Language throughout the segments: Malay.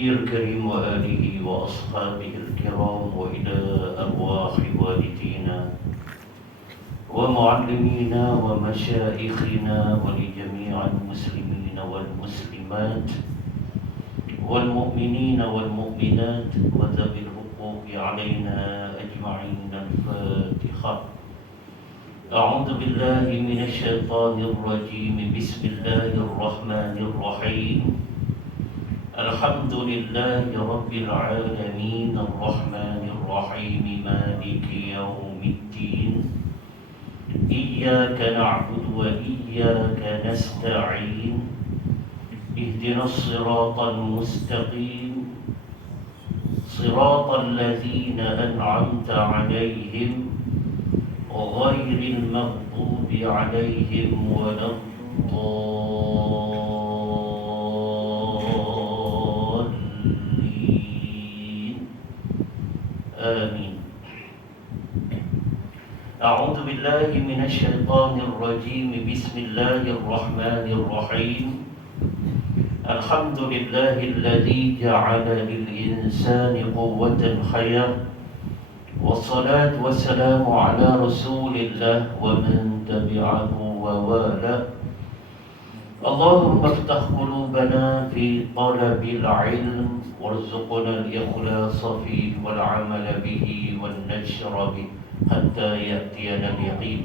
الكريم وآله وأصحابه الكرام وإلى أرواح والدينا ومعلمينا ومشايخنا ولجميع المسلمين والمسلمات والمؤمنين والمؤمنات وذوي الحقوق علينا أجمعين. الفاتحة. أعوذ بالله من الشيطان الرجيم. بسم الله الرحمن الرحيم. الحمد لله رب العالمين الرحمن الرحيم مالك يوم الدين. إياك نعبد وإياك نستعين. اهدنا الصراط المستقيم صراط الذين أنعمت عليهم غير المغضوب عليهم ولا الضالين. آمين. أعوذ بالله من الشيطان الرجيم. بسم الله الرحمن الرحيم. الحمد لله الذي جعل للإنسان قوة حياة، والصلاة والسلام على رسول الله ومن تبعه ووالاه. اللهم افتح قلوبنا في طلب العلم وارزقنا الإخلاص فيه والعمل به والنشر به حتى يأتينا اليقين.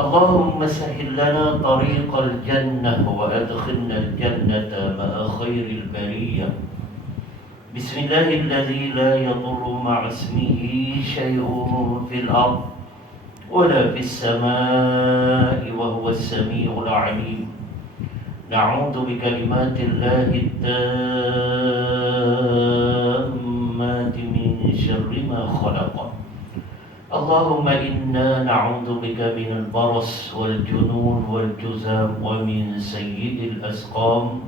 اللهم سهل لنا طريق الجنة وأدخلنا الجنة مع خير البرية. بسم الله الذي لا يضر مع اسمه شيء في الأرض ولا في السماء وهو السميع العليم. نعوذ بكلمات الله التامات من شر ما خلق. اللهم إنا نعوذ بك من البرص والجنون والجذام ومن سيء الأسقام.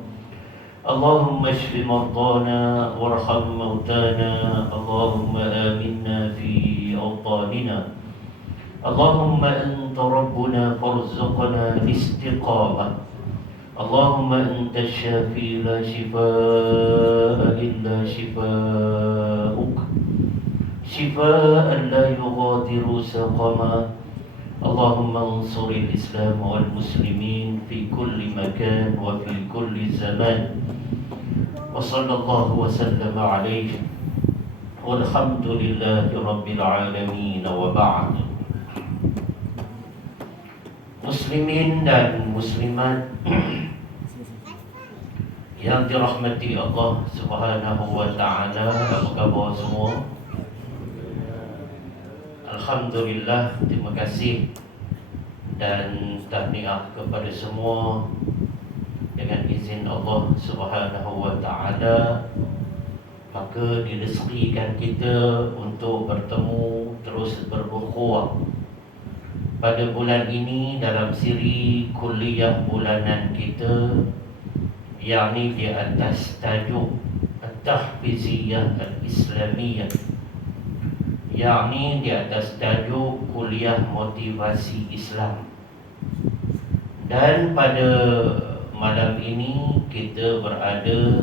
اللهم اشف مرضانا وارحم موتانا. اللهم آمنا في أوطاننا. اللهم أنت ربنا فارزقنا الاستقامة. اللهم أنت الشافي لا شفاء إلا شفاؤك، شفاء لا يغادر سقما. اللهم انصر الإسلام والمسلمين في كل مكان وفي كل زمان. وصلى الله وسلم عليه والحمد لله رب العالمين. وبعد. Muslimin dan muslimat yang dirahmati Allah Subhanahu wa taala, apa khabar semua? Alhamdulillah, terima kasih dan tahniah kepada semua. Dengan izin Allah Subhanahu wa taala, maka direzekikan kita untuk bertemu, terus berukhuwah pada bulan ini dalam siri kuliah bulanan kita, yakni di atas tajuk At-Tahfiziyah Al-Islamiyah, yakni di atas tajuk kuliah motivasi Islam. Dan pada malam ini kita berada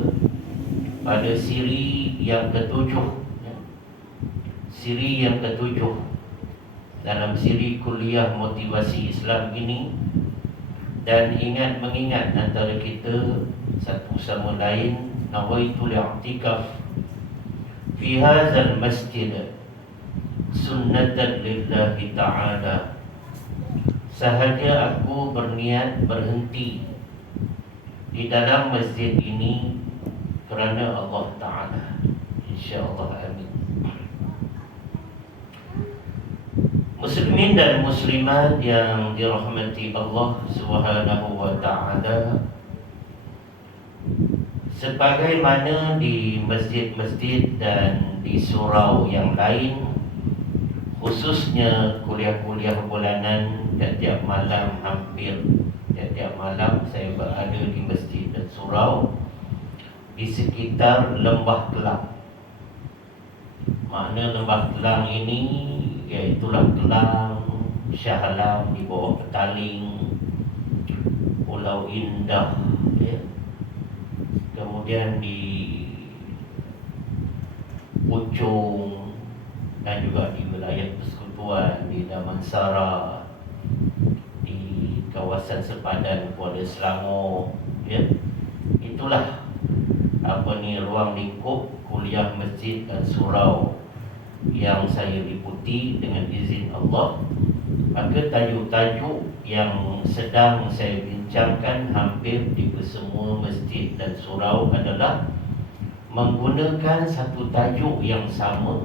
pada siri yang ketujuh, siri yang ketujuh dalam siri kuliah motivasi Islam ini. Dan mengingat antara kita satu sama lain, nawaitul i'tikaf fi hadzal masjid sunnatan lillahi ta'ala. Sahaja aku berniat berhenti di dalam masjid ini kerana Allah Ta'ala. InsyaAllah, amin. Muslimin dan muslimat yang dirahmati Allah Subhanahu wa taala, sebagaimana di masjid-masjid dan di surau yang lain, khususnya kuliah-kuliah bulanan, tiap-tiap malam, hampir tiap-tiap malam saya berada di masjid dan surau di sekitar Lembah Kelang. Makna Lembah Kelang ini iaitulah Kelang, Shah Alam di bawah Petaling, Pulau Indah, ya. Kemudian di Puchong dan juga di wilayah persekutuan di Damansara, di kawasan sepadan Kuala Selangor, ya. Itulah ruang lingkup kuliah masjid dan surau yang saya liputi dengan izin Allah. Maka tajuk-tajuk yang sedang saya bincangkan hampir di semua masjid dan surau adalah menggunakan satu tajuk yang sama,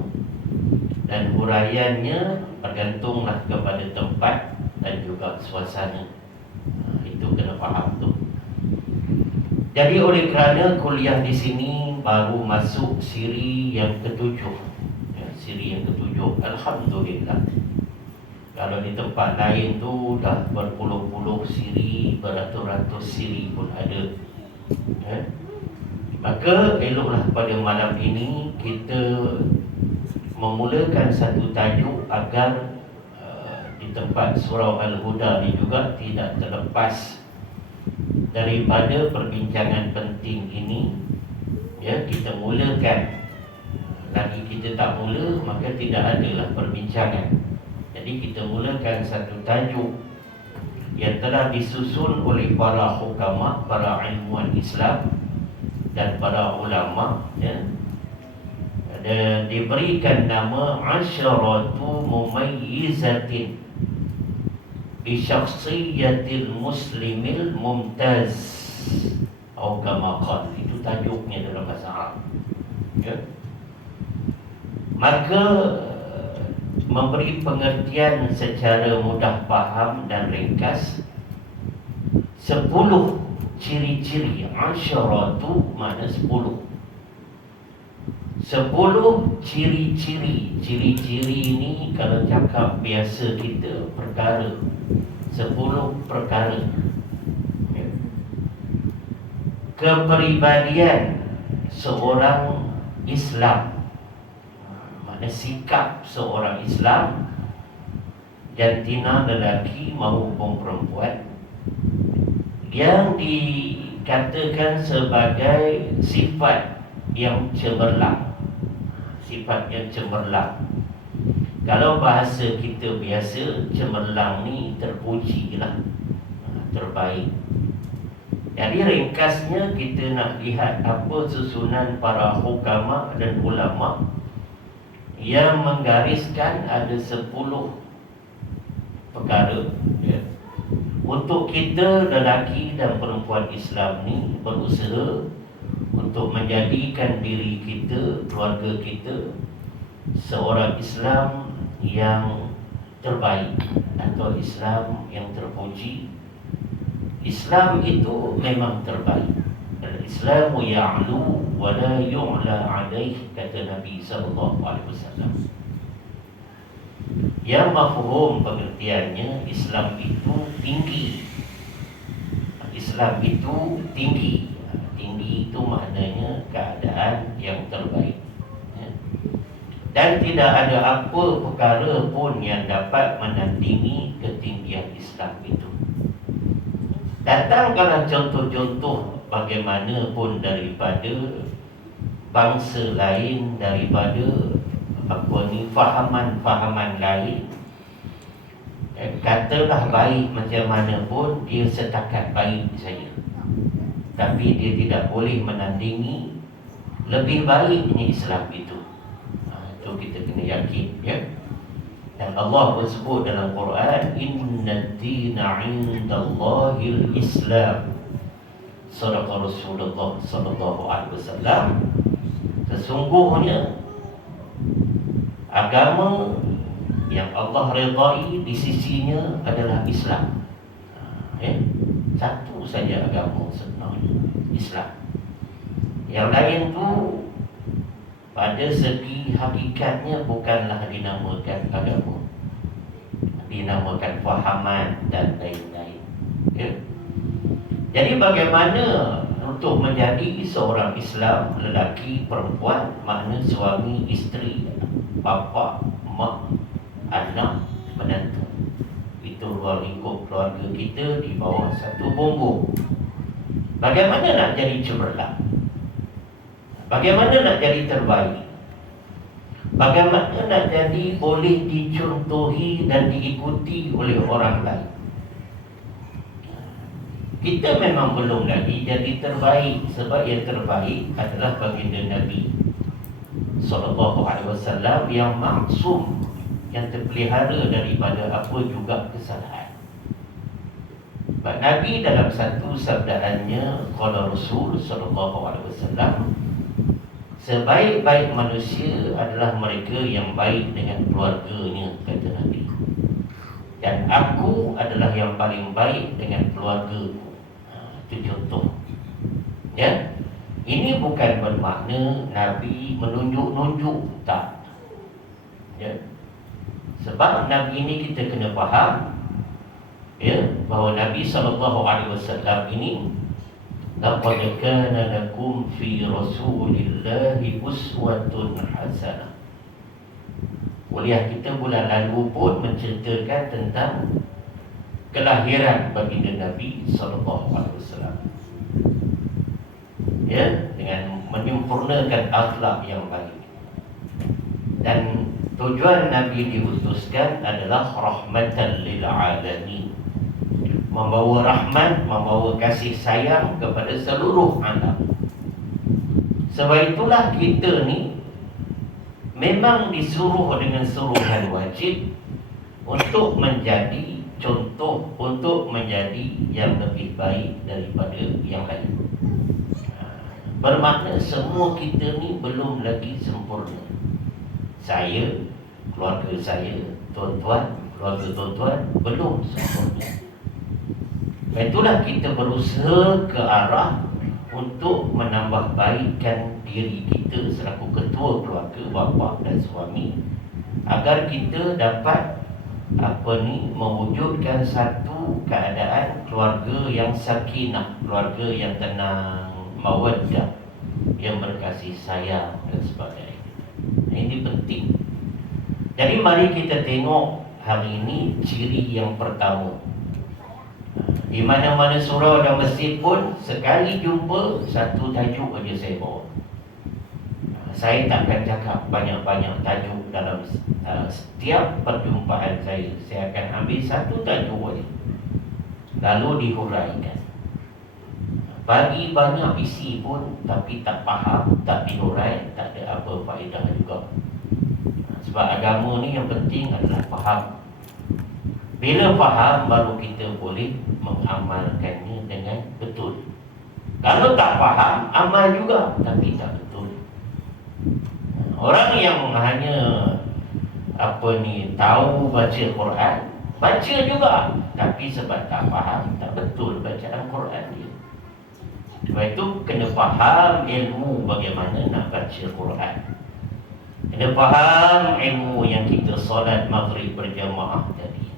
dan huraiannya bergantunglah kepada tempat dan juga suasana. Itu kena faham tu. Jadi oleh kerana kuliah di sini baru masuk siri yang ketujuh, ya, siri yang ketujuh, alhamdulillah. Kalau di tempat lain tu dah berpuluh-puluh siri, beratus-ratus siri pun ada, ya. Maka eloklah pada malam ini kita memulakan satu tajuk agar di tempat surau Al-Huda ni juga tidak terlepas daripada perbincangan penting ini, ya. Kita mulakan, lagi kita tak mula maka tidak adalah perbincangan. Jadi kita mulakan satu tajuk yang telah disusun oleh para hukama, para ilmuwan Islam dan para ulama, ya. Dan diberikan nama Asharatu Mumayyizatin bi syakhsiyatil muslimil mumtaz, atau kama qala. Itu tajuknya dalam bahasa Arab, ya. Maka memberi pengertian secara mudah faham dan ringkas 10 ciri-ciri. Asyaratu makna 10 ciri-ciri. Ciri-ciri ini kalau cakap biasa kita, perkara, 10 perkara, ya. Kepribadian seorang Islam, makna sikap seorang Islam, jantina lelaki maupun perempuan, yang dikatakan sebagai sifat yang cemerlang. Sifat yang cemerlang, kalau bahasa kita biasa, cemerlang ni terpuji lah, terbaik. Jadi ringkasnya kita nak lihat apa susunan para hukama dan ulama yang menggariskan ada 10 perkara, ya. Untuk kita lelaki dan perempuan Islam ni berusaha untuk menjadikan diri kita, keluarga kita, seorang Islam yang terbaik atau Islam yang terpuji. Islam itu memang terbaik. Al-Islamu ya'lu wa la yu'la alaih, kata Nabi SAW. Yang mafhum pengertiannya, Islam itu tinggi. Islam itu tinggi. Tinggi itu maknanya keadaan yang terbaik, ya. Dan tidak ada apa perkara pun yang dapat menandingi ketinggian Islam itu. Datangkanlah contoh-contoh bagaimanapun daripada bangsa lain, daripada fahaman-fahaman lain, katalah baik macam mana pun, dia setakat baik saja, tapi dia tidak boleh menandingi lebih baiknya Islam itu. Itu kita kena yakin, ya. Dan Allah bersebut dalam Quran, Inna ad-dina 'indallahil Islam. Sadaqa Rasulullah sallallahu alaihi wasallam. Sesungguhnya agama yang Allah redai di sisinya adalah Islam. Satu saja agama sebenarnya, Islam. Yang lain tu pada segi hakikatnya bukanlah dinamakan agama, dinamakan fahaman dan lain-lain, ya. Jadi bagaimana untuk menjadi seorang Islam, lelaki, perempuan, makna suami, isteri, bapa, mak, anak, menantu. Itu ruang lingkup keluarga kita di bawah satu bumbung. Bagaimana nak jadi cemerlang? Bagaimana nak jadi terbaik? Bagaimana nak jadi boleh dicontohi dan diikuti oleh orang lain? Kita memang belum lagi jadi terbaik, sebab yang terbaik adalah baginda Nabi sallallahu alaihi wasallam yang maksum, yang terpelihara daripada apa juga kesalahan. Sebab Nabi dalam satu sabdaannya, qala Rasul sallallahu alaihi wasallam, sebaik-baik manusia adalah mereka yang baik dengan keluarganya, kata Nabi. Dan aku adalah yang paling baik dengan keluargaku. Itu contoh. Ya. Ini bukan bermakna Nabi menunjuk-nunjuk, tak. Ya. Sebab Nabi ini kita kena faham, ya, bahawa Nabi SAW ini, laqad kana lakum fi Rasulillahi uswatun hasanah. Kuliah kita bulan lalu pun menceritakan tentang kelahiran baginda Nabi SAW. Ya, dengan menyempurnakan akhlak yang baik. Dan tujuan Nabi diutuskan adalah rahmatan lil alamin, membawa rahmat, membawa kasih sayang kepada seluruh alam. Sebab itulah kita ni memang disuruh dengan suruhan wajib untuk menjadi contoh, untuk menjadi yang lebih baik daripada yang lain. Bermakna semua kita ni belum lagi sempurna. Saya, keluarga saya, tuan-tuan, keluarga tuan-tuan belum sempurna. Itulah kita berusaha ke arah untuk menambah baikkan diri kita selaku ketua keluarga, bapa dan suami, agar kita dapat mewujudkan satu keadaan keluarga yang sakinah, keluarga yang tenang, mawaddah, yang berkasih sayang dan sebagainya. Ini penting. Jadi mari kita tengok hari ini ciri yang pertama. Di mana-mana surau dan masjid pun sekali jumpa satu tajuk aja saya bawa. Saya takkan cakap banyak-banyak tajuk dalam setiap perjumpaan saya. Saya akan ambil satu tajuk aja, lalu dihuraikan. Bagi banyak isi pun tapi tak faham, tak dihurai, tak ada apa faedah juga. Sebab agama ni yang penting adalah faham. Bila faham, baru kita boleh mengamalkannya dengan betul. Kalau tak faham, amal juga tapi tak betul. Orang yang hanya tahu baca Quran, baca juga, tapi sebab tak faham, tak betul bacaan Quran dia. Sebab itu kena faham ilmu bagaimana nak baca Quran. Kena faham ilmu yang kita solat maghrib berjamaah tadi.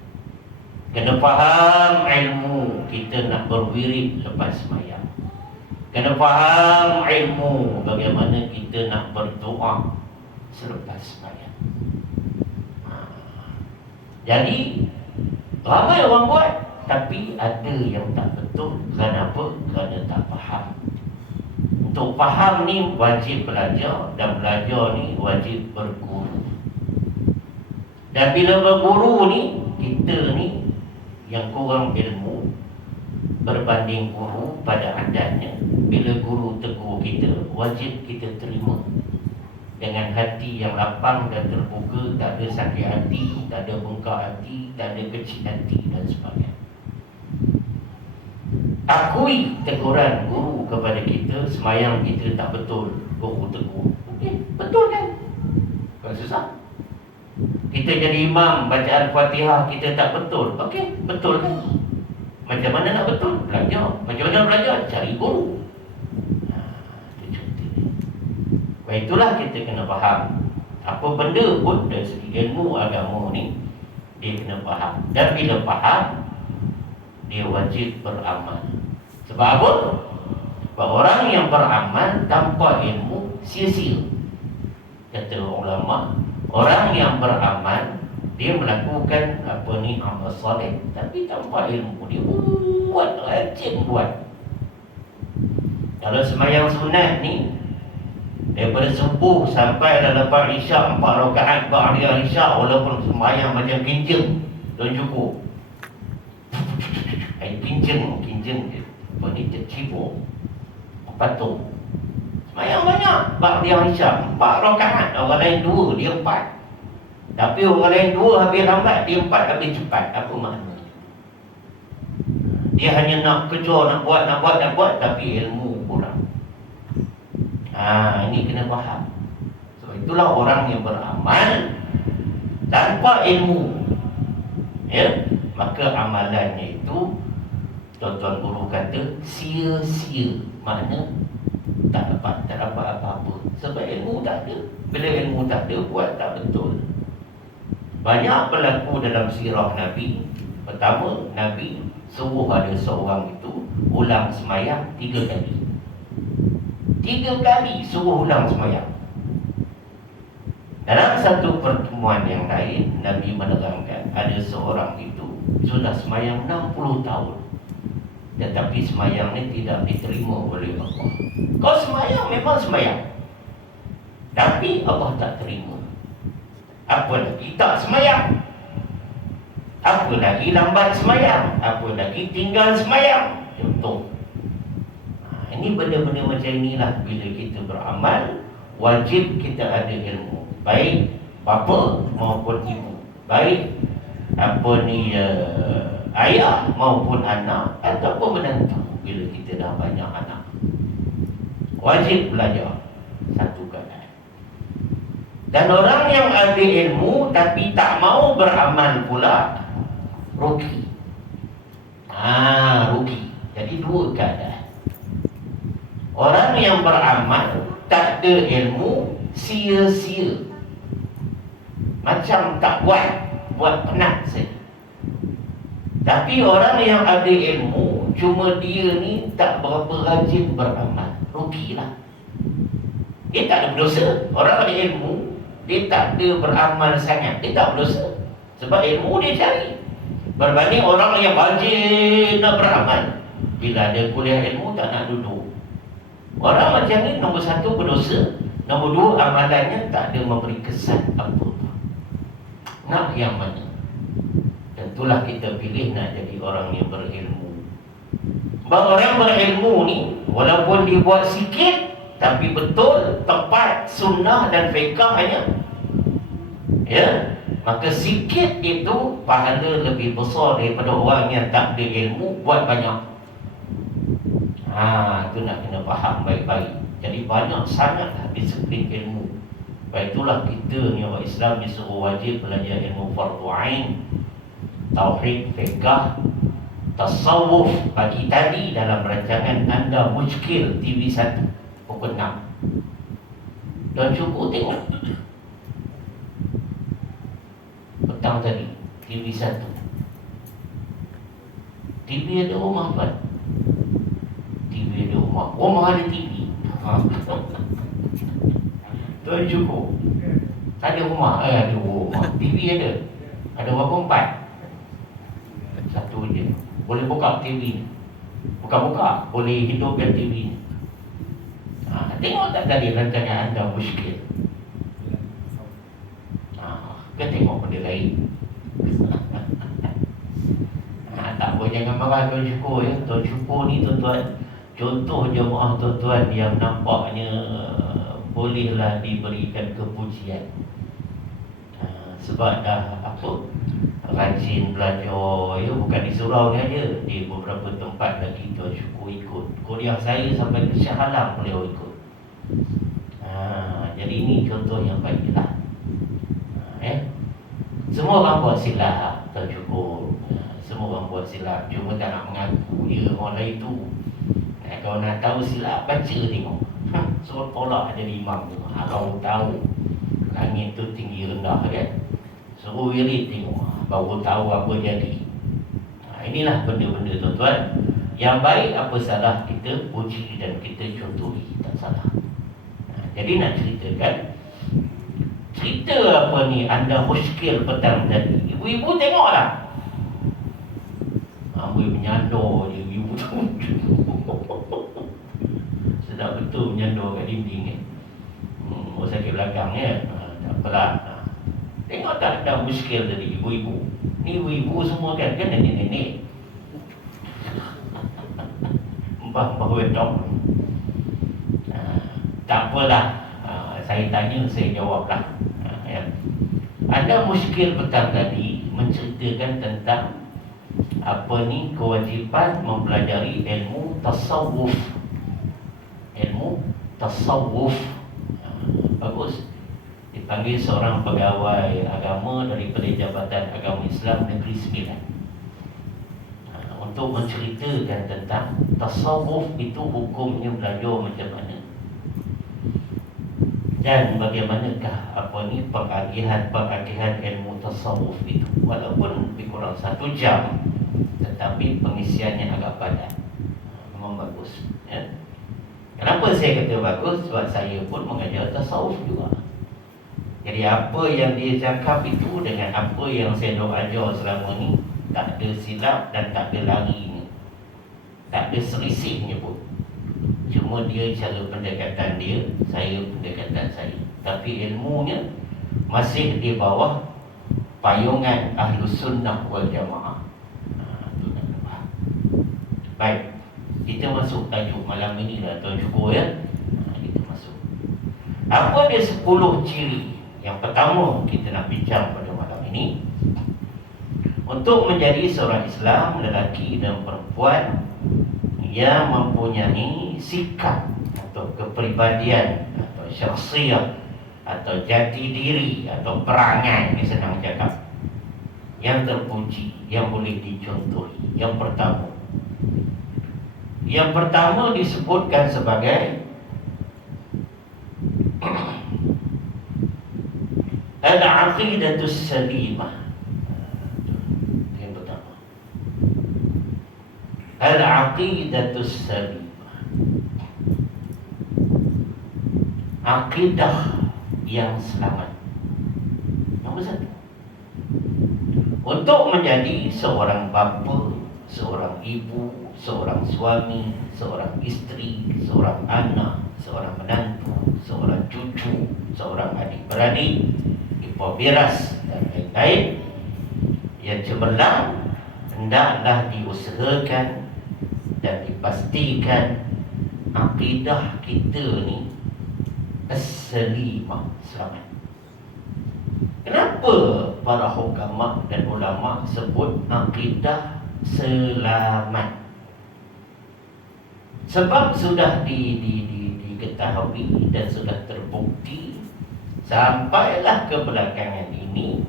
Kena faham ilmu kita nak berwirid lepas sembahyang. Kena faham ilmu bagaimana kita nak berdoa selepas sembahyang. Jadi ramai orang buat, tapi ada yang tak betul. Kenapa? Kerana tak faham. Untuk faham ni wajib belajar, dan belajar ni wajib berguru. Dan bila berguru ni, kita ni yang kurang ilmu berbanding guru pada adatnya. Bila guru tegur kita, wajib kita terima dengan hati yang lapang dan terbuka, tak ada sakit hati, tak ada bengkak hati, tak ada kecil hati dan sebagainya. Akui teguran guru kepada kita, sembahyang kita tak betul, guru tegur. Okey, betul kan? Bukan susah. Kita jadi imam, bacaan Fatihah kita tak betul. Okey, betul kan? Macam mana nak betul? Belajar. Macam mana belajar? Cari guru. Itu contohnya. Itulah kita kena faham. Apa benda pun dari segi ilmu agama ni, dia kena faham. Dan bila faham, dia wajib beramal. Sebab apa? Sebab orang yang beramal tanpa ilmu sia-sia. Kata ulama, orang yang beramal, dia melakukan amal soleh, tapi tanpa ilmu. Dia rajin buat. Kalau sembahyang sunat ni, Daripada subuh sampai dah lepas isyak 4 rakaat ba'da isyak, walaupun sembahyang macam kincing, don't cukup. Kincing dia. Apa ni, cibuk patung. Sembahyang banyak ba'da isyak 4 rakaat. Orang lain 2, dia 4. Tapi orang lain 2 habis lambat, dia 4 habis cepat. Apa makna? Dia hanya nak kejar, nak buat, tapi ilmu kurang. Ini kena faham. So itulah orang yang beramal tanpa ilmu, ya, maka amalannya itu tuan-tuan guru kata sia-sia. Makna tak dapat apa-apa. Sebab ilmu tak ada. Bila ilmu tak ada, buat tak betul. Banyak berlaku dalam sirah Nabi. Pertama, Nabi suruh ada seorang itu ulang semayang 3 kali. 3 kali suruh ulang semayang. Dalam satu pertemuan yang lain, Nabi menerangkan ada seorang itu sudah semayang 60 tahun, tetapi semayang ini tidak diterima oleh Allah. Kau semayang memang semayang, tapi Allah tak terima. Apa lagi tak semayang? Apa lagi lambat semayang? Apa lagi tinggal semayang? Contoh. Ini benda-benda macam inilah. Bila kita beramal, wajib kita ada ilmu, baik bapa maupun ibu, baik ayah maupun anak ataupun menantu. Bila kita dah banyak anak, wajib belajar. Satu keadaan. Dan orang yang ada ilmu tapi tak mau beramal pula, rugi. Rugi. Jadi 2 keadaan. Orang yang beramal tak ada ilmu, sia-sia. Macam tak buat penat saja. Tapi orang yang ada ilmu, cuma dia ni tak berapa rajin beramal, rugilah. Dia tak ada berdosa. Orang ada ilmu, dia tak ada beramal sangat, dia tak berdosa. Sebab ilmu dia cari. Berbanding orang yang rajin nak beramal, bila ada kuliah ilmu tak nak duduk. Orang macam ni, nombor 1 berdosa, nombor 2 amalannya tak ada memberi kesan apa-apa. Nak yang mana? Tentulah kita pilih nak jadi orang yang berilmu. Sebab orang berilmu ni, walaupun dia buat sikit, tapi betul, tepat, sunnah dan fiqahnya, ya, maka sikit itu pahala lebih besar daripada orang yang tak ada ilmu buat banyak. Itu nak kena faham baik-baik. Jadi banyak sangatlah disiplin ilmu. Baik itulah kita ni orang Islam disuruh wajib belajar ilmu fardu ain, tauhid, fiqh, tasawuf. Pagi tadi dalam rancangan Anda Muskil TV1 pukul 6. Dan cukup tengok. Petang tadi TV1. TV ada rumah tuan. TV ada rumah. Rumah ada TV. Tuan cukup. Ada rumah. Ada rumah. TV ada. Ada berapa? 4. Satu je. Boleh buka TV ni. Buka-buka. Boleh hidupkan TV ni. Tengok tak tadi rancangan Anda Muskil. Kita tengok benda lain. Tak boleh jangan marah tuan syukur ya. Tuan syukur ni tuan-tuan, contoh jemaah tuan-tuan yang nampaknya bolehlah diberikan kepujian. Sebab dah rajin belajar ya, bukan di surau ni aja, di beberapa tempat lagi tuan syukur ikut. Kuliah saya sampai ke Shah Alam beliau ikut. Jadi ini contoh yang baiklah. Semua orang buat silap, tuan syukur. Semua orang buat silap, cuma tak nak mengaku dia orang lain tu. Kalau nak tahu silap, baca tengok. Suruh tolak jadi imam tu. Kalau tahu langit tu tinggi rendah kan, suruh wirid tengok, baru tahu apa jadi. Inilah benda-benda tuan-tuan. Yang baik apa salah kita puji dan kita contohi, tak salah. Jadi nak ceritakan cerita apa ni Anda Muskil petang tadi. Ibu-ibu tengoklah. Boleh menyandor je ibu tu. Sedap betul menyandor kat dinding kan. belakang ya. Tak apalah. Tengok tak ada muskil dari ibu-ibu. Ni ibu-ibu semua kan nenek-nenek. Mbah-mbah wedok. Tak apalah. Saya tanya, saya jawablah. Ya. Ada muskil petang tadi menceritakan tentang kewajipan mempelajari ilmu tasawuf. Ilmu tasawuf. Bagus. Dipanggil seorang pegawai agama daripada Jabatan Agama Islam Negeri Sembilan untuk menceritakan tentang tasawuf itu hukumnya belajar macam mana dan bagaimanakah pengagihan ilmu tasawuf itu. Walaupun lebih kurang 1 jam, tetapi pengisiannya agak padat. Memang bagus ya. Kenapa saya kata bagus? Sebab saya pun mengajar tasawuf juga. Jadi apa yang dia cakap itu dengan apa yang saya dah ajar selama ni, tak ada silap dan tak ada lari ni. Tak ada selisihnya pun. Cuma dia cara pendekatan dia, saya pendekatan saya. Tapi ilmunya masih di bawah payungan Ahlus Sunnah wal Jamaah. Itu nak faham. Baik, kita masuk tajuk malam ini lah. Tuan cukup ya. Kita masuk. Apa dia 10 ciri yang pertama kita nak bincang pada malam ini? Untuk menjadi seorang Islam, lelaki dan perempuan yang mempunyai sikap atau kepribadian atau syakhsiyah atau jati diri atau perangai, ini senang cakap, yang terpuji, yang boleh dicontohi. Yang pertama disebutkan sebagai al-aqidatus salimah. Yang pertama, al-aqidatus salimah. Akidah yang selamat. Nombor 1. Untuk menjadi seorang bapa, seorang ibu, seorang suami, seorang isteri, seorang anak, seorang menantu, seorang cucu, seorang adik-beradik, ipar biras dan lain-lain, yang cemerlang hendaklah diusahakan dan dipastikan akidah kita ni as-salimah, selamat. Kenapa para hukama dan ulama sebut akidah selamat? Sebab sudah diketahui dan sudah terbukti sampailah ke belakangan ini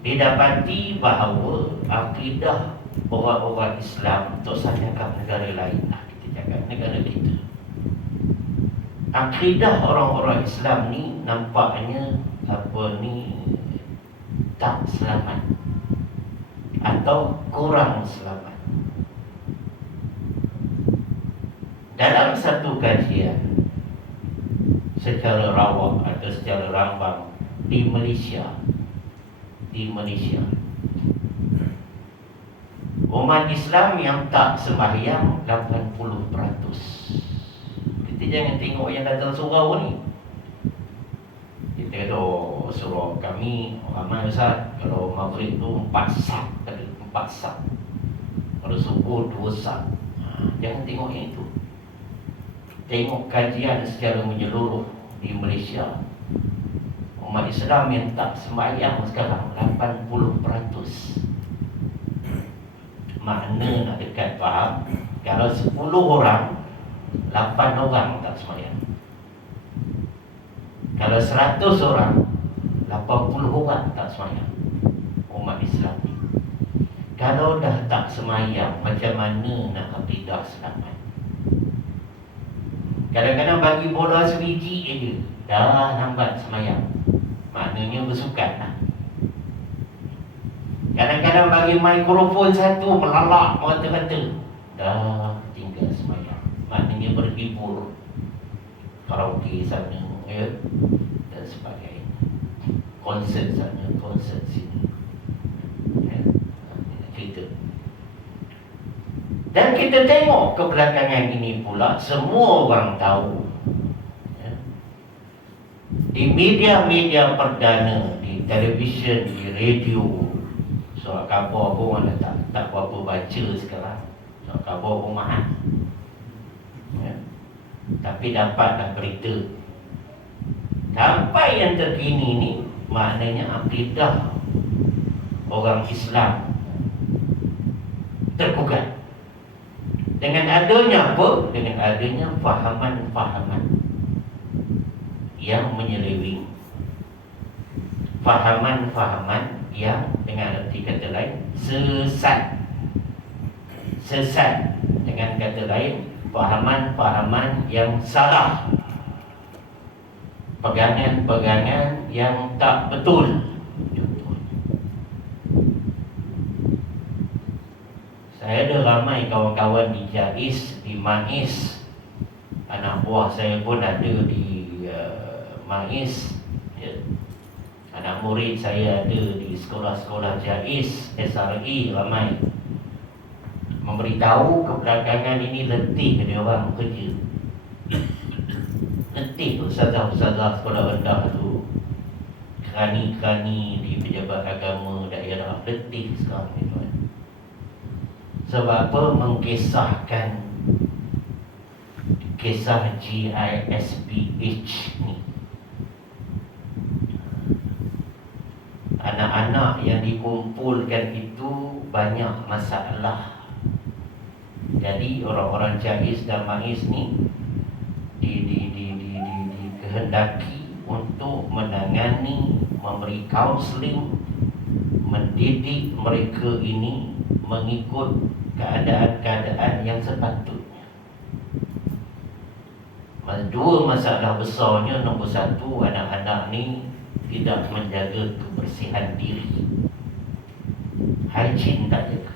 didapati bahawa akidah orang-orang Islam, tak usah cakap negara lain lah, kita cakap negara kita, akidah orang-orang Islam ni nampaknya tak selamat atau kurang selamat. Dalam satu kajian secara rawak atau secara rambang di Malaysia, umat Islam yang tak sembahyang 80%. Kita jangan tengok yang datang surau ni. Kita kata surau kami ramai Ustaz, kalau maghrib tu 4 sat, 4 sat. Kalau subuh 2 sat. Jangan tengok yang itu. Tengok kajian secara menyeluruh di Malaysia. Umat Islam yang tak sembahyang sekarang 80%. Makna nak dekat faham, kalau 10 orang, 8 orang tak sembahyang. Kalau 100 orang, 80 orang tak sembahyang. Umat Islam ni, kalau dah tak sembahyang, macam mana nak akidah selamat? Kadang-kadang bagi bola sebiji aja, dah lambat sembahyang. Maknanya bersukan lah. Kadang-kadang bagi mikrofon satu, melalak mata-mata, dah tinggal sembahyang. Maknanya berhibur, karaoke sana ya, dan sebagainya, konsert sana, konsert sini ya, kita. Dan kita tengok kebelakangan ini pula, semua orang tahu ya, di media-media perdana, di televisyen, di radio. Surat khabar pun mana tak berapa baca sekarang. Surat khabar pun mahal, ya. Tapi dapatlah berita. Sampai yang terkini ni, maknanya akidah orang Islam tergugat. Dengan adanya apa? Dengan adanya fahaman-fahaman yang menyeleweng, fahaman-fahaman yang dengan arti kata lain sesat. Sesat, dengan kata lain fahaman-fahaman yang salah, pegangan-pegangan yang tak betul. Saya ada ramai kawan-kawan di JAIS, di MAIS. Anak buah saya pun ada di MAIS, ya. Anak murid saya ada di sekolah-sekolah JAIS, SRI, ramai. Memberitahu kebelakangan ini letih dia orang kerja. Letih ustazah-ustazah sekolah rendah tu, kerani-kerani di pejabat agama daerah, letih sekarang ni, tuan. Sebab apa? Mengkisahkan kisah GISBH ni. Anak-anak yang dikumpulkan itu banyak masalah. Jadi orang-orang JAIS dan MAIS ni dikehendaki untuk menangani, memberi kaunseling, mendidik mereka ini mengikut keadaan-keadaan yang sepatutnya. Dua masalah besarnya. Nombor satu, anak-anak ni tidak menjaga kebersihan diri, hygiene tak jaga.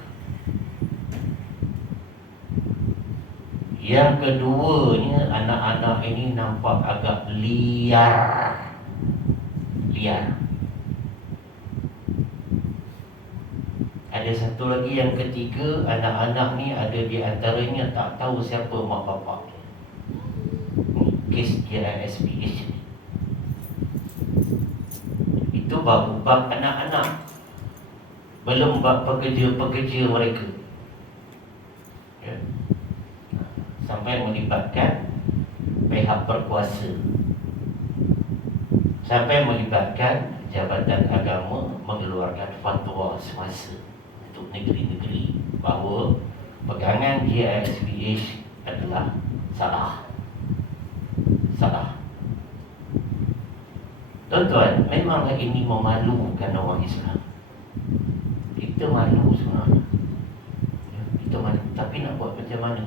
Yang keduanya, anak-anak ini nampak agak liar. Ada satu lagi yang ketiga, anak-anak ni ada di antaranya tak tahu siapa mak bapak. Kes GISBH ni. Itu bab anak-anak, belum bab pekerja-pekerja mereka, ya. Sampai melibatkan pihak berkuasa, sampai melibatkan Jabatan Agama mengeluarkan fatwa semasa untuk negeri-negeri bahawa pegangan GISBH adalah salah. Tuan-tuan, memanglah ini memalukan orang Islam. Kita malu sebenarnya, ya, kita malu. Tapi nak buat macam mana?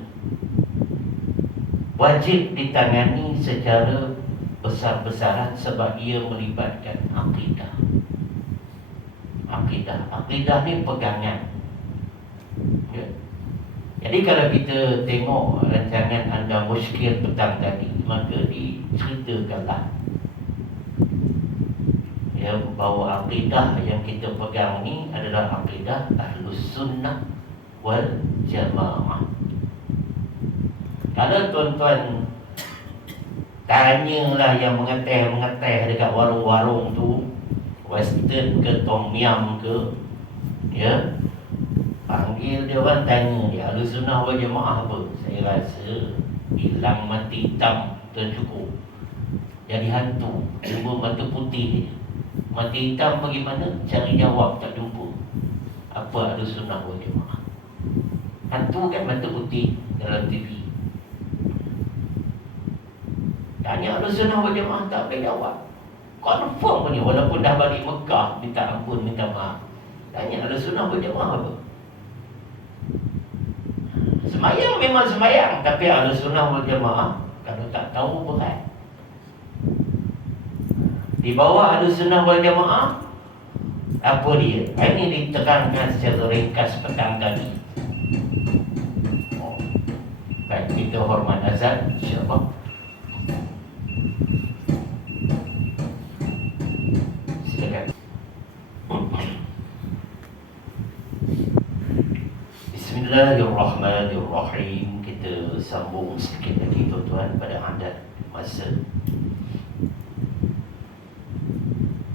Wajib ditangani secara besar-besaran sebab ia melibatkan akidah. Akidah ni pegangan, ya. Jadi kalau kita tengok rancangan anda Muskil petang tadi, maka diceritakanlah, ya, bahawa akidah yang kita pegang ni adalah akidah Ahlus Sunnah wal Jamaah. Kalau tuan-tuan tanyalah yang mengeteh dekat warung-warung tu, western ke tom yum ke, ya, panggil dia orang, tanya dia Ahlus Sunnah wal Jamaah apa, saya rasa hilang mati hitam tercukup, jadi hantu, jumpa mata putih dia. Mati hitam bagaimana? Cari jawab tak jumpa. Apa Ahlus Sunnah wal Jamaah? Hantu kan mata putih dalam TV. Tanya Ahlus Sunnah wal Jamaah tak boleh jawab. Confirm punya, walaupun dah balik Mekah, minta ampun, minta maaf. Tanya Ahlus Sunnah wal Jamaah apa? Semayang memang semayang, tapi Ahlus Sunnah wal Jamaah kalau tak tahu berat. Di bawah Ahlus Sunnah wal Jamaah apa dia? Ini diterangkan secara ringkas petang tadi. Baik, kita hormat azan, insya-Allah. Silakan. Bismillahirrahmanirrahim. Kita sambung sedikit lagi tuan-tuan pada adat masa.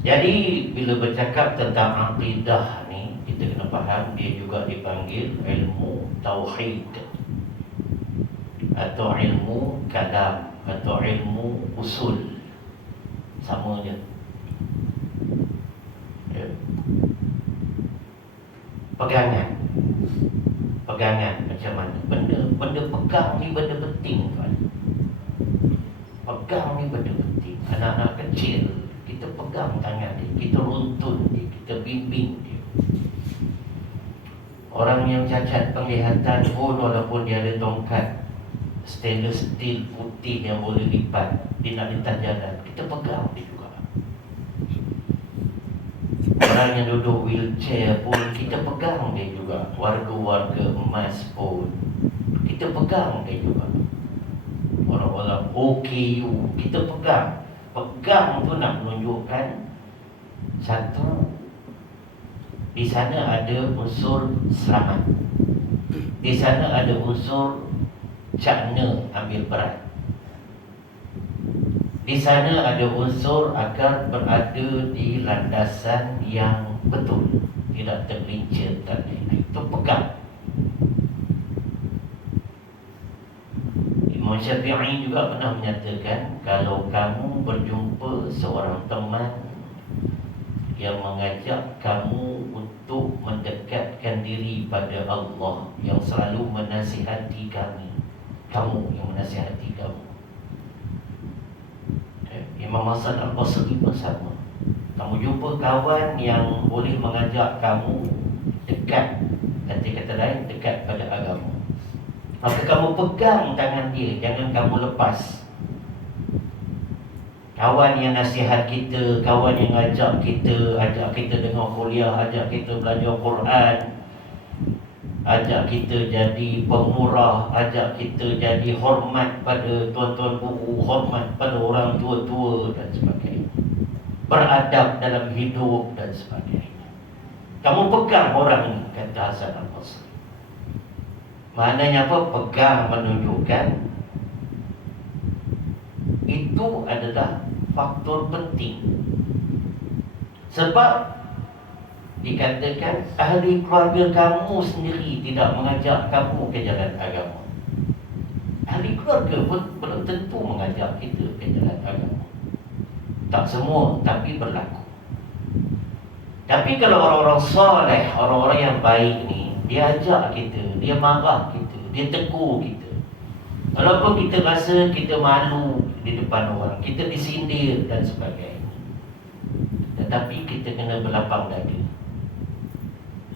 Jadi bila bercakap tentang akidah ni, kita kena faham dia juga dipanggil ilmu tauhid atau ilmu kalam atau ilmu usul. Sama je. Ya. Pegangan macam mana? Benda pegang ni benda penting tuan. Pegang ni benda penting. Anak-anak kecil kita pegang tangan dia, kita runtun dia, kita bimbing dia. Orang yang cacat penglihatan pun walaupun dia ada tongkat stainless steel putih yang boleh lipat, dia nak lintas jalan, kita pegang dia juga. Orang yang duduk wheelchair pun kita pegang dia juga. Warga-warga emas pun kita pegang dia juga. Orang-orang OKU kita pegang. Pegang tu nak menunjukkan satu, di sana ada unsur selamat, di sana ada unsur cakna ambil berat, di sana ada unsur agar berada di landasan yang betul, tidak tergelincir tadi. Itu pegang. Imam Syafi'i juga pernah menyatakan, kalau kamu berjumpa seorang teman yang mengajak kamu untuk mendekatkan diri pada Allah, yang selalu menasihati kamu yang menasihati kamu. Imam Hasan Al-Basri pun sama. Kamu jumpa kawan yang boleh mengajak kamu dekat, nanti kata lain, dekat pada agama, maka kamu pegang tangan dia, jangan kamu lepas. Kawan yang nasihat kita, kawan yang ajak kita dengar kuliah, ajak kita belajar Quran, ajak kita jadi pemurah, ajak kita jadi hormat pada tuan-tuan guru, hormat pada orang tua-tua dan sebagainya, beradab dalam hidup dan sebagainya. Kamu pegang orang ini, kata Hasan Al-Basri. Maknanya apa? Pegang menunjukkan itu adalah faktor penting. Sebab dikatakan ahli keluarga kamu sendiri tidak mengajak kamu ke jalan agama. Ahli keluarga pun belum tentu mengajak kita ke jalan agama. Tak semua, tapi berlaku. Tapi kalau orang-orang soleh, orang-orang yang baik ni, dia ajak kita, dia marah kita, dia tegur kita. Walaupun kita rasa kita malu di depan orang, kita disindir dan sebagainya, tetapi kita kena berlapang dada.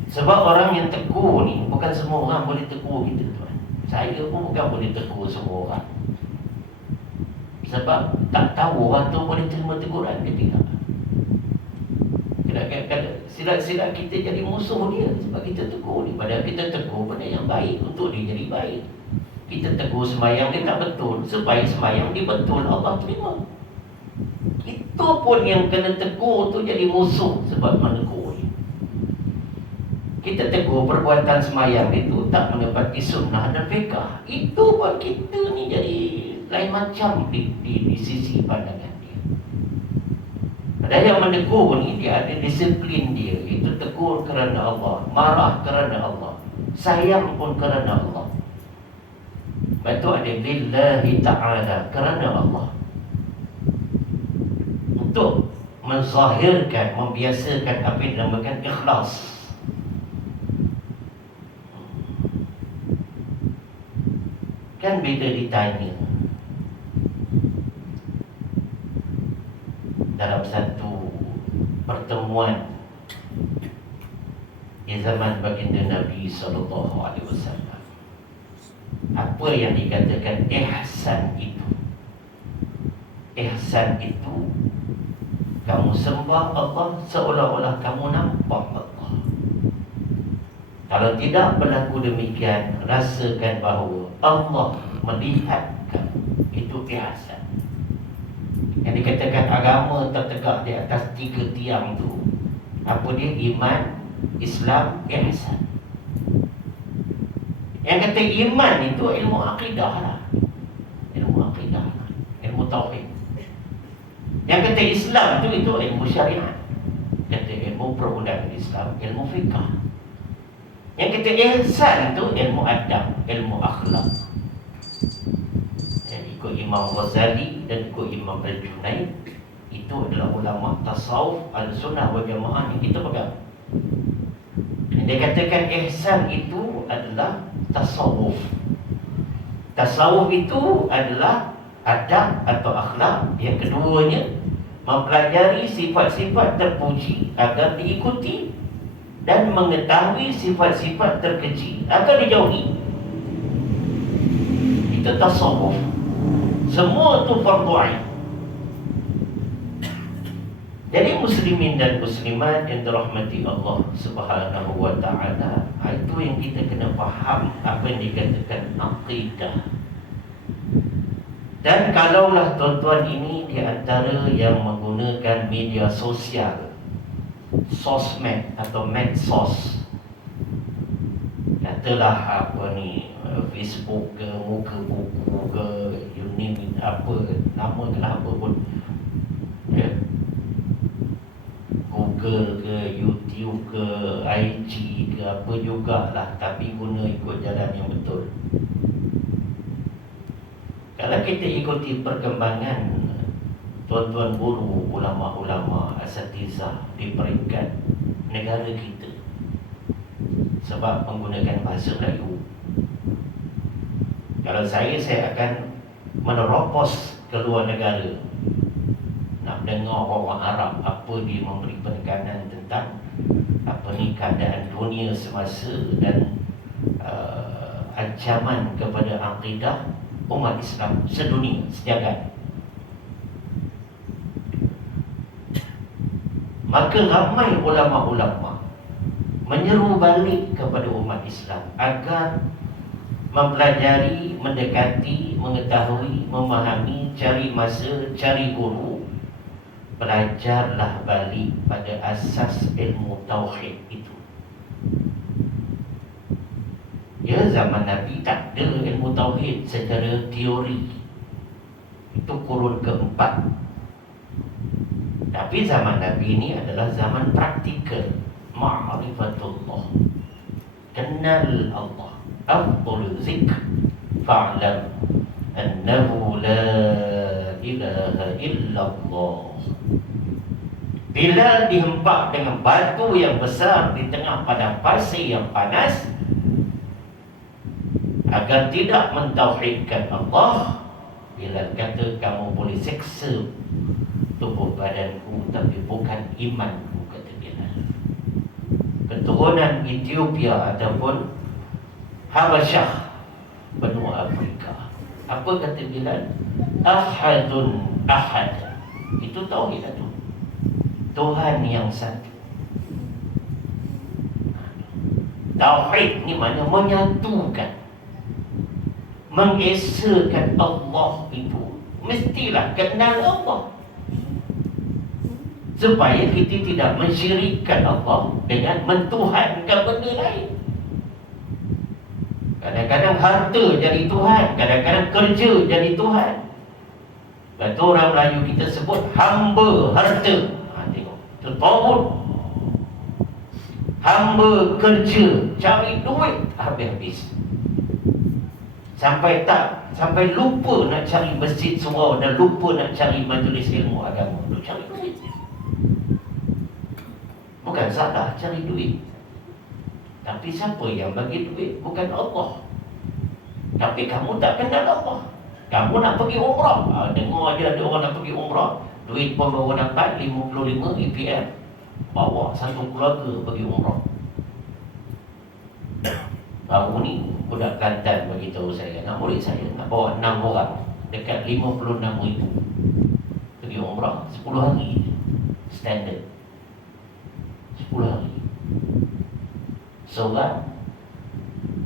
Sebab orang yang tegur ni, bukan semua orang boleh tegur kita tuan. Saya pun bukan boleh tegur semua orang. Sebab tak tahu orang tu boleh terima teguran ke tidak. Silap kita jadi musuh dia sebab kita tegur dia. Padahal kita tegur benda yang baik untuk dia jadi baik. Kita tegur sembahyang dia tak betul, supaya sembahyang dia betul, Allah terima. Itu pun yang kena tegur tu jadi musuh sebab menegur dia. Kita tegur perbuatan sembahyang itu tak menepati sunnah dan fiqah, itu pun kita ni jadi lain macam di sisi pandangan dia. Padahal yang menegur ni dia ada disiplin dia. Itu tegur kerana Allah, marah kerana Allah, sayang pun kerana Allah. Betul ada lillahi ta'ala, kerana Allah. Untuk menzahirkan, membiasakan apa yang dinamakan ikhlas. Kan bila ditanya dalam satu pertemuan di zaman baginda Nabi SAW, apa yang dikatakan ihsan itu? Ihsan itu kamu sembah Allah seolah-olah kamu nampak Allah. Kalau tidak berlaku demikian, rasakan bahawa Allah melihat kamu. Itu ihsan. Yang dikatakan agama tertegak di atas 3 tiang tu, apa dia? Iman, Islam, ihsan. Yang kata iman itu ilmu akidah lah, ilmu akidah lah, ilmu tauhid. Yang kata Islam itu ilmu syariat. Kata ilmu perundangan Islam, ilmu fiqh. Yang kata ihsan itu ilmu adab, ilmu akhlak. Ikut Imam Ghazali dan ikut Imam Al-Junaid, itu adalah ulama tasawuf al-sunnah wal jamaah yang kita pegang. Dia katakan ihsan itu adalah tasawuf. Tasawuf itu adalah adab atau akhlak. Yang keduanya, mempelajari sifat-sifat terpuji agar diikuti dan mengetahui sifat-sifat terkeji agar dijauhi. Itu tasawuf. Semua itu fardu ain. Jadi muslimin dan muslimat yang dirahmati Allah Subhanahu wa taala, itu yang kita kena faham apa yang dikatakan aqidah. Dan kalaulah tuan-tuan ini di antara yang menggunakan media sosial, sosmed atau medsos, katalah apa ni, Facebook ke, muka buku ke, you name it, apa nama ke apa pun, ya, Google ke, YouTube ke, IG ke, apa jugalah, tapi guna ikut jalan yang betul. Kalau kita ikuti perkembangan tuan-tuan guru, ulama-ulama, asatizah di peringkat negara kita, sebab menggunakan bahasa Melayu, kalau saya akan menerobos ke luar negara, nak dengar orang Arab apa dia memberi penekanan tentang apa ni keadaan dunia semasa dan ancaman kepada akidah umat Islam sedunia, sejagat. Maka ramai ulama-ulama menyeru balik kepada umat Islam agar mempelajari, mendekati, mengetahui, memahami, cari masa, cari guru. Belajarlah balik pada asas ilmu tauhid itu. Ya, zaman Nabi tak ada ilmu tauhid secara teori. Itu kurun keempat. Tapi zaman Nabi ini adalah zaman praktikal. Ma'rifatullah, kenal Allah. Afdal zikr fa'lam annahu la ilaha illallah. Bila dihempak dengan batu yang besar di tengah padang pasir yang panas, agar tidak mentauhidkan Allah, bila kata kamu boleh seksa tubuh badanku, tapi bukan imanku, kata Bilal. Keturunan Ethiopia ataupun Habasyah, benua Afrika. Apa kata Bilal? Ahadun ahad. Itu tauhid itu. Tuhan yang satu. Tauhid ni maknanya menyatukan, mengesakan Allah itu. Mestilah kenal Allah, supaya kita tidak mensyirikkan Allah dengan mentuhankan benda lain. Kadang-kadang harta jadi Tuhan, kadang-kadang kerja jadi Tuhan. Lepas tu orang Melayu kita sebut hamba harta. Tengok, itu tawud. Hamba kerja, cari duit habis-habis. Sampai lupa nak cari masjid surau dan lupa nak cari majlis ilmu agama. Lu cari duit. Bukan salah cari duit, tapi siapa yang bagi duit? Bukan Allah. Tapi kamu tak kenal Allah. Kamu nak pergi umrah, dengar je ada orang nak pergi umrah, duit pun baru dapat 55 EPF, bawa satu keluarga pergi umrah. Baru ni budak Kelantan bagi tahu saya, nak murid saya nak bawa 6 orang dekat 56,000 pergi umrah 10 hari je. Standard 10 hari. Seorang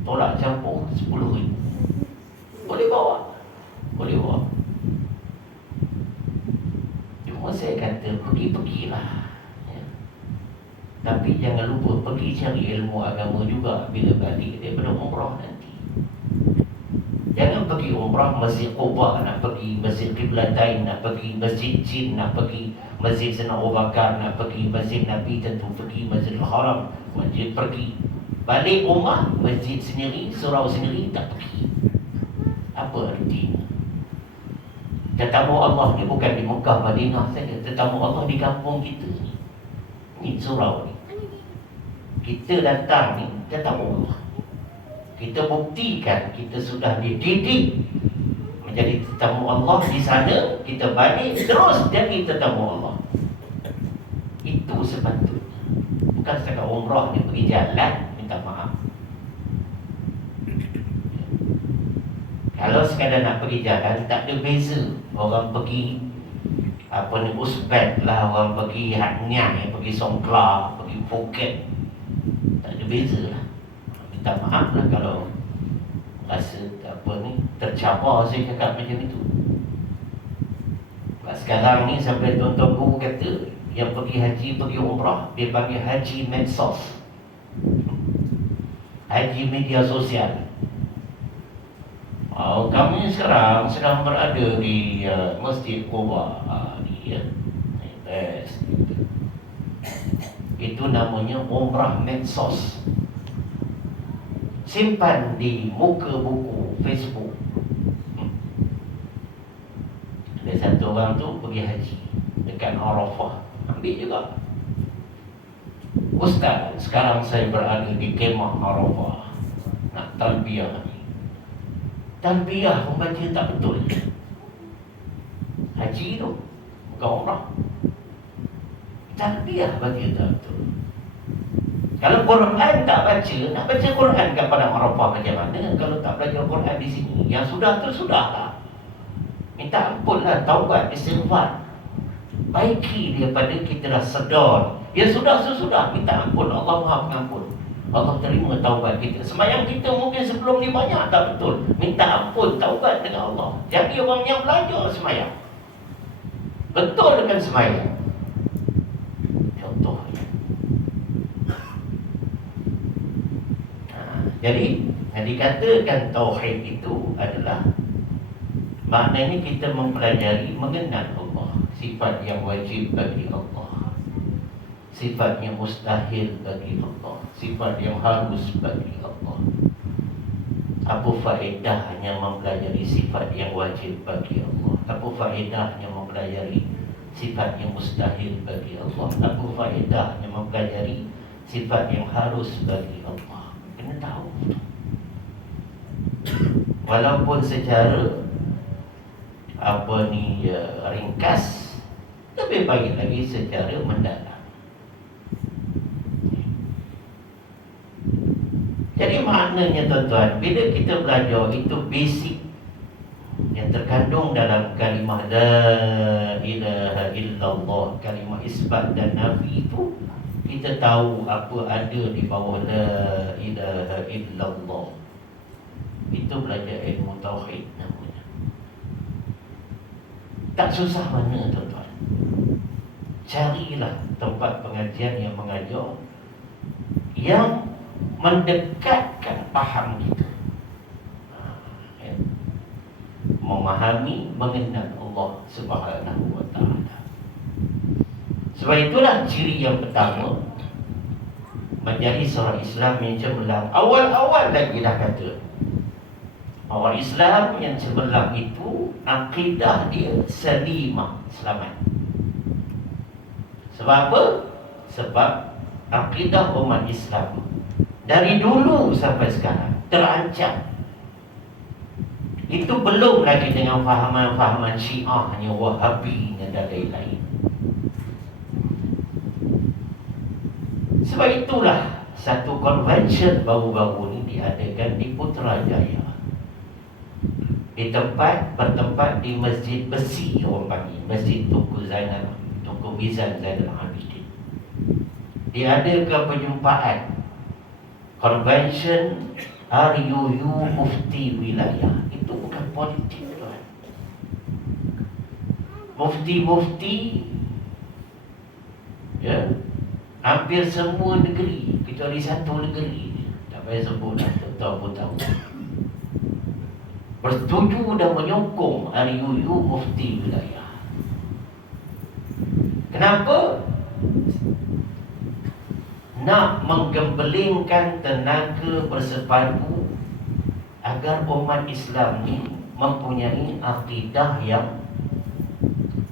tolak campur 10,000. Boleh bawa. Boleh bawa. Cuma saya kata pergilah, ya. Tapi jangan lupa pergi cari ilmu agama juga bila balik daripada umrah nanti. Jangan pergi umrah Masjid Quba, nak pergi Masjid Qiblatain, nak pergi Masjid Jin, nak pergi Masjid Sayyidina Abu Bakar, nak pergi Masjid Nabi, tentu pergi Masjidil Haram, wajib pergi. Balik rumah, masjid sendiri, surau sendiri, tak pergi. Apa artinya? Tetamu Allah ni bukan di Mekah, Madinah saja. Tetamu Allah di kampung kita ni. Ni surau ni. Kita datang ni, tetamu Allah. Kita buktikan kita sudah dididik menjadi tetamu Allah di sana. Kita balik terus jadi tetamu Allah. Itu sepatutnya. Bukan setakat umrah ni pergi jalan minta maaf. Kalau sekadar nak pergi jalan, tak ada beza. Orang pergi apa ni, Uzbek lah, orang pergi Hanyang, pergi Songkla, pergi Phuket, tak ada beza lah. Minta maaf lah kalau rasa apa ni tercabar saya cakap macam itu. Sekarang ni sampai tuan-tuan guru kata yang pergi haji, pergi umrah, dia panggil haji medsos, haji media sosial. Kami sekarang sedang berada di Masjid Quba ni, best. Itu namanya umrah medsos. Simpan di muka buku Facebook. Ada satu orang tu pergi haji dekat Arafah, ambil juga. Ustaz, sekarang saya berada di kemah Arafah, nak talbiyah ni. Talbiyah membaca tak betul. Haji tu bukan umrah. Talbiyah baca tak betul. Kalau Quran tak baca, nak baca Quran kat Padang Arafah macam mana? Kalau tak belajar Quran di sini, yang sudah tu sudahlah. Minta ampunlah, taubat, istighfar. Baiki daripada kita dah sedar. Ya sudah, minta ampun. Allah Maha Pengampun. Allah terima taubat kita. Sembahyang kita mungkin sebelum ni banyak tak betul. Minta ampun, taubat dengan Allah. Jadi orang yang belajar sembahyang, betul dengan sembahyang. Contohnya. Jadi yang dikatakan tauhid itu adalah maknanya kita mempelajari, mengenal Allah, sifat yang wajib bagi Allah, sifat yang mustahil bagi Allah, sifat yang harus bagi Allah. Apa faedahnya mempelajari sifat yang wajib bagi Allah? Apa faedahnya mempelajari sifat yang mustahil bagi Allah? Apa faedahnya mempelajari sifat yang harus bagi Allah? Kena tahu. Walaupun secara ringkas, lebih baik lagi secara mendalam. Jadi maknanya tuan-tuan, bila kita belajar itu basic yang terkandung dalam kalimah la ilaha illallah, kalimah isbat dan nafi itu, kita tahu apa ada di bawah la ilaha illallah. Itu belajar ilmu tauhid namanya. Tak susah mana tuan-tuan. Carilah tempat pengajian yang mengajar, yang mendekatkan faham kita, memahami, mengenal Allah Subhanahu wa ta'ala. Sebab itulah ciri yang pertama menjadi seorang Islam yang cemerlang. Awal-awal lagi dah kata, orang Islam yang cemerlang itu akidah dia salimah, selamat. Sebab apa? Sebab akidah umat Islam dari dulu sampai sekarang terancam. Itu belum lagi dengan fahaman-fahaman Syiahnya, Wahabinya dan lain-lain. Sebab itulah satu convention baru-baru ini diadakan di Putrajaya, di bertempat di Masjid Besi, orang panggil Masjid Tunku Mizan Zainal Abidin. Diadakan perjumpaan convention RUU Mufti Wilayah. Itu bukan politik, tuan. Mufti-mufti, ya, hampir semua negeri kecuali satu negeri, tak payah sebut lah, tahu pun tahu. bersetuju dan menyokong RUU Mufti Wilayah. Kenapa? Nak menggembelingkan tenaga bersepadu agar umat Islam ni mempunyai akidah yang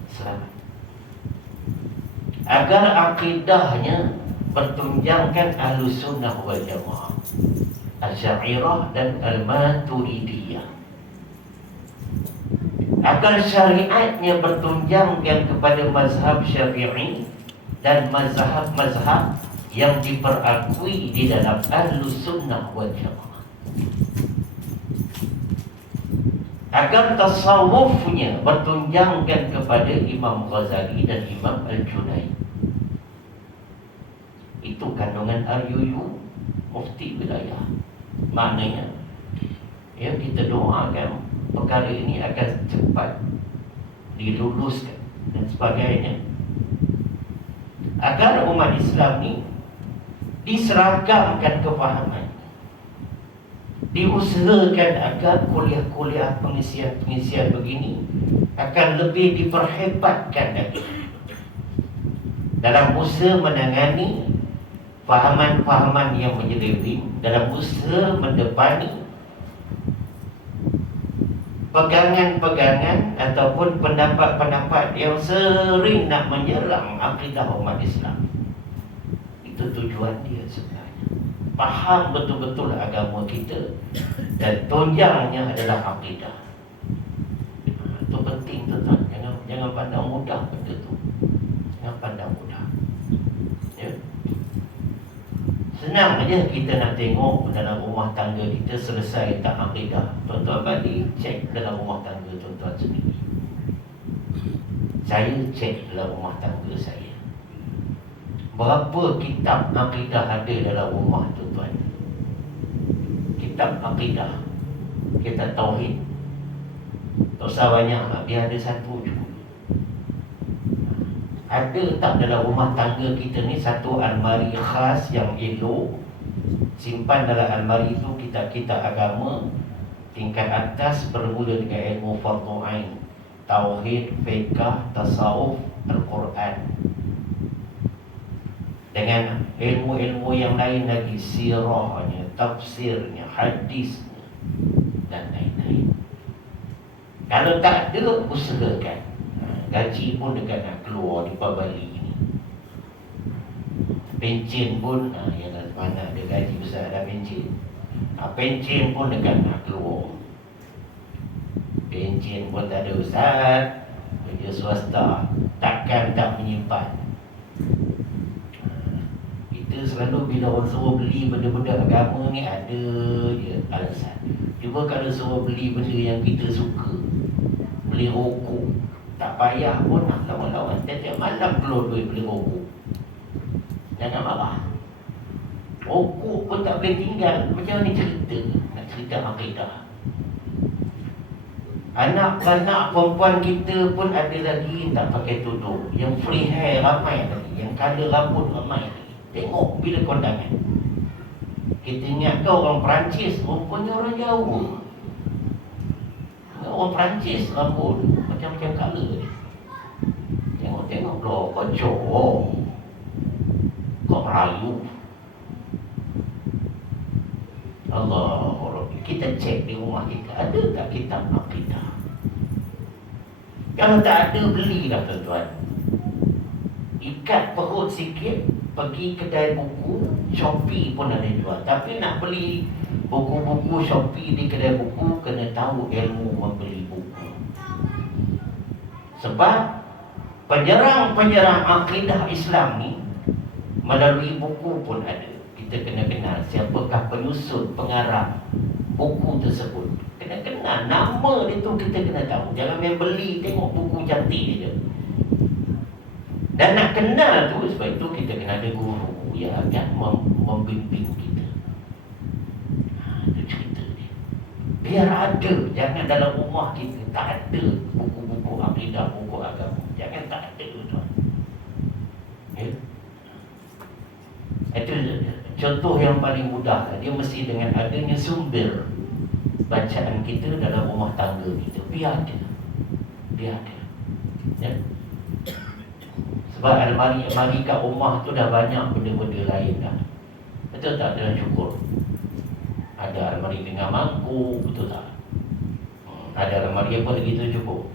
selamat, agar akidahnya bertunjangkan Ahlus Sunnah wal Jamaah, Asy'ariyah dan Al-Maturidiyah, agar syariatnya bertunjangkan kepada mazhab Syafi'i dan mazhab-mazhab yang diperakui di dalam Ahlus Sunnah wal Jamaah, agar tasawufnya bertunjangkan kepada Imam Ghazali dan Imam Al-Junaid. Itu kandungan RUU Mufti Wilayah. Maknanya, ya, kita doakan perkara ini akan cepat diluluskan dan sebagainya, agar umat Islam ni diseragamkan kefahaman, diusahakan agar kuliah-kuliah pengisian begini akan lebih diperhebatkan lagi dalam usaha menangani fahaman-fahaman yang menyeleweng, dalam usaha mendepani pegangan-pegangan ataupun pendapat-pendapat yang sering nak menyerang akidah umat Islam. Itu tujuan dia sebenarnya. Faham betul-betul agama kita dan tunjangnya adalah akidah. Itu penting, tuan-tuan. Jangan pandang mudah benda tu. Jangan pandang mudah. Ya. Senang aja kita nak tengok dalam rumah tangga kita selesai tak akidah. Tuan-tuan balik cek dalam rumah tangga tuan-tuan sendiri. Saya cek dalam rumah tangga saya. Berapa kitab akidah ada dalam rumah tuan-tuan? Kitab akidah, kitab tauhid. Tak usah banyak, biar ada satu juga. Ada tak dalam rumah tangga kita ni satu almari khas yang elok, simpan dalam almari itu kitab-kitab agama tingkat atas bermula dengan ilmu fardhu ain, tauhid, fiqh, tasawuf, Al-Quran, dengan ilmu-ilmu yang lain lagi, sirahnya, tafsirnya, hadisnya dan lain-lain. Kalau tak ada, usahakan. Gaji pun dekat nak keluar di Bali ni. Pencen pun, yalah, mana ada gaji besar dah pencen. Pencen pun dekat nak keluar. Pencen pun tak ada ustaz, kerja swasta, takkan tak menyimpan. Kita selalu bila orang suruh beli benda-benda agama ni, ada je alasan. Cuba kalau suruh beli benda yang kita suka, beli rokok, tak payah pun nak lawan-lawan, tiap-tiap malam keluar duit beli rokok. Jangan marah. Rokok pun tak boleh tinggal. Macam mana cerita? Nak cerita akidah. Anak-anak perempuan kita pun ada lagi tak pakai tudung. Yang free hair ramai lagi, yang colour rambut ramai lagi. Tengok bila kondangan. Kita ingat kau orang Perancis, rupanya orang Jawa. Orang Perancis rambut macam-macam colour ni. Tengok-tengok loh, kau Johor, kau Melayu. Allah, kita cek di rumah kita, ada tak kitab akidah? Kalau tak ada, belilah tuan-tuan. Ikat perut sikit, pergi kedai buku, Shopee pun ada jual. Tapi nak beli buku-buku Shopee di kedai buku, kena tahu ilmu membeli buku. Sebab penyerang-penyerang akidah Islam ni melalui buku pun ada. Kita kena kenal siapakah penyusun, pengarang buku tersebut. Kena kenal nama dia tu, kita kena tahu. Jangan main beli tengok buku cantik je. Dan nak kenal tu, sebab itu kita kena ada guru yang akan membimbing kita. Itu cerita dia. Biar ada, jangan dalam rumah kita tak ada buku-buku akidah, buku agama. Jangan tak ada tuan. Ya. Itu contoh yang paling mudah. Dia mesti dengan adanya sumber bacaan kita dalam rumah tangga kita. Biar ada. Ya. Sebab almari kat rumah tu dah banyak benda-benda lain dah. Betul tak dalam syukur? Ada almari dengan mangkuk, betul tak? Ada almari apa lagi tu cukup?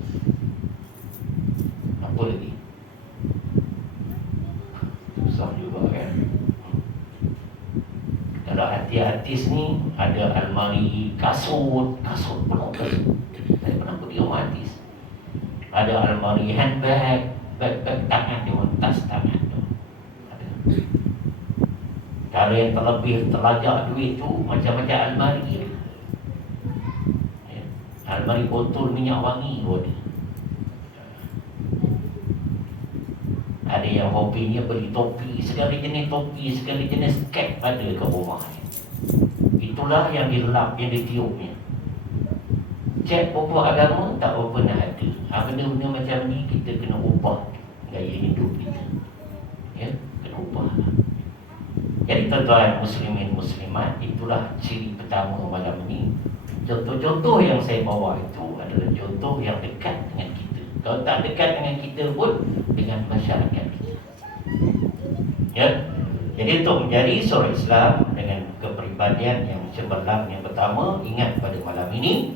Apa lagi? Susah juga kan? Kalau artis ni ada almari kasut penuh kasut. Saya pernah pergi rumah artis. Ada almari handbag, bag tangan dia, tas tangan tu. Ada. Kalau yang terlebih terlajak duit tu macam-macam almari. Ya. Almari botol minyak wangi pun ada. Ada yang hobinya beli topi, segala jenis topi, segala jenis cap ada ke rumah. Itulah yang dilap, yang ditiupnya. Cek pokok agama tak apa nak ada. Benda-benda macam ni kita kena ubah gaya hidup kita. Ya, kena ubah. Jadi tuan-tuan muslimin muslimat, itulah ciri pertama malam ini. Contoh-contoh yang saya bawa itu adalah contoh yang dekat dengan kita. Kalau tak dekat dengan kita pun, dengan masyarakat kita. Ya. Jadi untuk menjadi seorang Islam dengan kepribadian yang cemerlang yang pertama, ingat pada malam ini,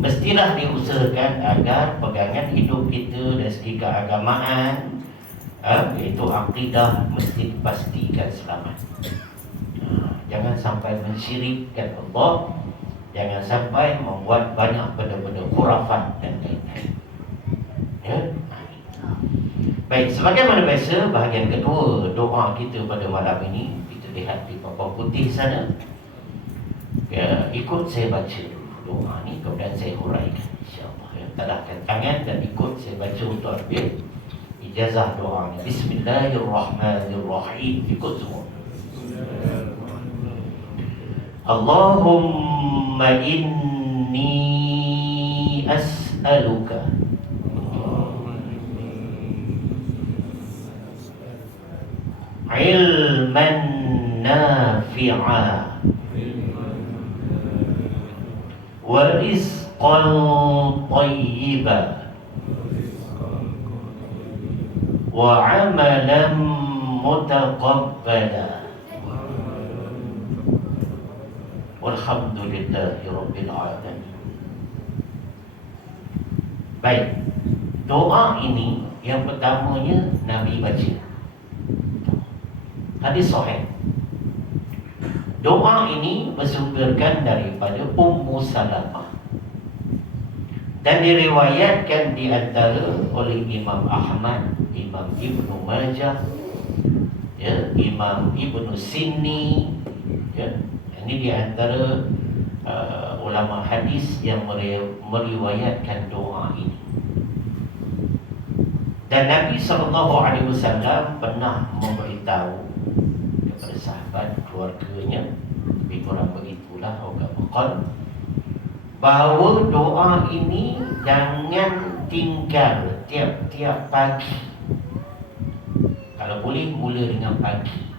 mestilah diusahakan agar pegangan hidup kita dari segi keagamaan, iaitu akidah, mesti dipastikan selamat. Jangan sampai mensyirikkan Allah, jangan sampai membuat banyak benda-benda khurafat dan lain-lain. Ya. Baik, sebagaimana biasa, bahagian kedua doa kita pada malam ini kita lihat di papan putih sana. Ya, ikut saya baca dulu doa ni, kemudian saya huraikan, insya-Allah. Ya, tadahkan tangan dan ikut saya baca untuk ambil ijazah doa ni. Bismillahirrahmanirrahim. Ikut semua. Allahumma inni as'aluka ilman nafi'a wa rizqan tayyiba wa amalan mutaqabbala walhamdulillahi rabbil alamin. Baik, doa ini yang pertamanya Nabi baca. Hadis sahih. Doa ini bersumberkan daripada Ummu Salamah dan diriwayatkan di antara oleh Imam Ahmad, Imam Ibnu Majah, ya, Imam Ibnu Sinni, ya. Ini di antara ulama hadis yang meriwayatkan doa ini. Dan Nabi SAW pernah memberitahu kepada sahabat keluarganya, lebih kurang begitulah Qal, bahawa doa ini jangan tinggal tiap-tiap pagi. Kalau boleh mula dengan pagi.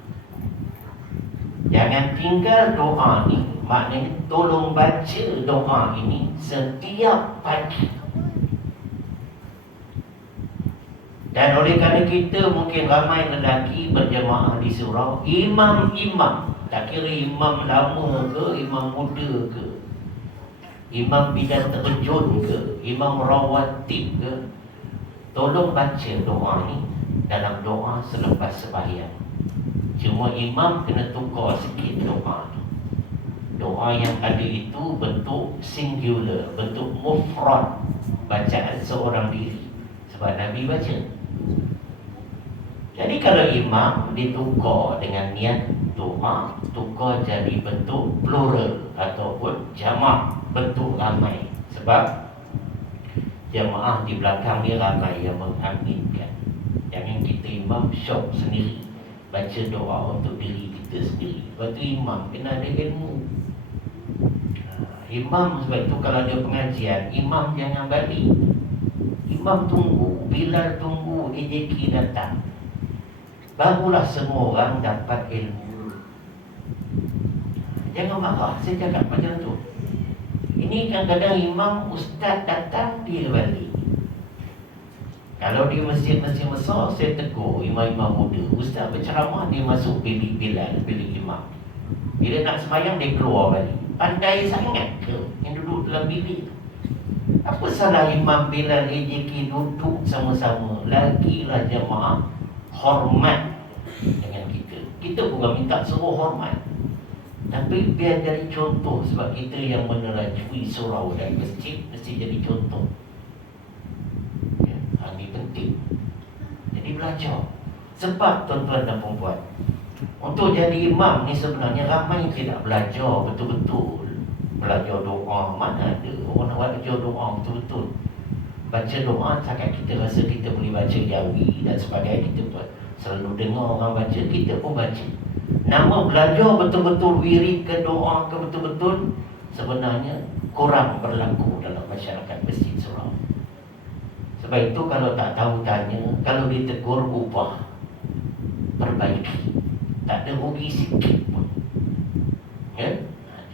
Jangan tinggal doa ni, maknanya tolong baca doa ini setiap pagi. Dan oleh kerana kita mungkin ramai lelaki berjemaah di surau, imam-imam, tak kira imam lama ke, imam muda ke, imam bidang terjun ke, imam rawatib ke, tolong baca doa ni dalam doa selepas sembahyang. Cuma imam kena tukar sikit doa ni. Doa yang ada itu bentuk singular, bentuk mufrad, bacaan seorang diri. Sebab Nabi baca. Jadi kalau imam ditukar dengan niat doa, tukar jadi bentuk plural ataupun jamak, bentuk ramai. Sebab jemaah di belakang ni ramai yang mengaminkan. Jangan kita imam syok sendiri baca doa untuk diri kita sendiri. Lepas tu imam kena ada ilmu. Imam sebab itu kalau ada pengajian, imam jangan balik. Imam tunggu, Bilal tunggu, AJK datang. Barulah semua orang dapat ilmu. Jangan marah, saya cakap macam tu. Ini kadang-kadang imam, ustaz datang, dia balik. Kalau di masjid-masjid besar, saya tegur imam-imam muda. Ustaz berceramah, dia masuk bilik Bilal, bilik imam. Bila nak sembahyang, dia keluar balik. Pandai sangat ke yang duduk dalam bilik? Apa salah Imam Bilal AJK duduk sama-sama? Lagilah jemaah hormat dengan kita. Kita bukan minta suruh hormat, tapi biar jadi contoh. Sebab kita yang menerajui surau dan masjid, mesti jadi contoh ya, ini penting. Jadi belajar. Sebab tuan-tuan dan perempuan, untuk jadi imam ni sebenarnya ramai tidak belajar betul-betul. Belajar doa, mana ada orang nak belajar doa betul-betul. Baca doa, cakap kita rasa kita boleh baca jawi dan sebagainya. Kita selalu dengar orang baca, kita pun baca. Nama belajar betul-betul wirid ke doa ke betul-betul, sebenarnya kurang berlaku dalam masyarakat Masjid Surau. Sebab itu kalau tak tahu tanya, kalau ditegur ubah, perbaiki. Tak ada rugi sikit pun. Ya?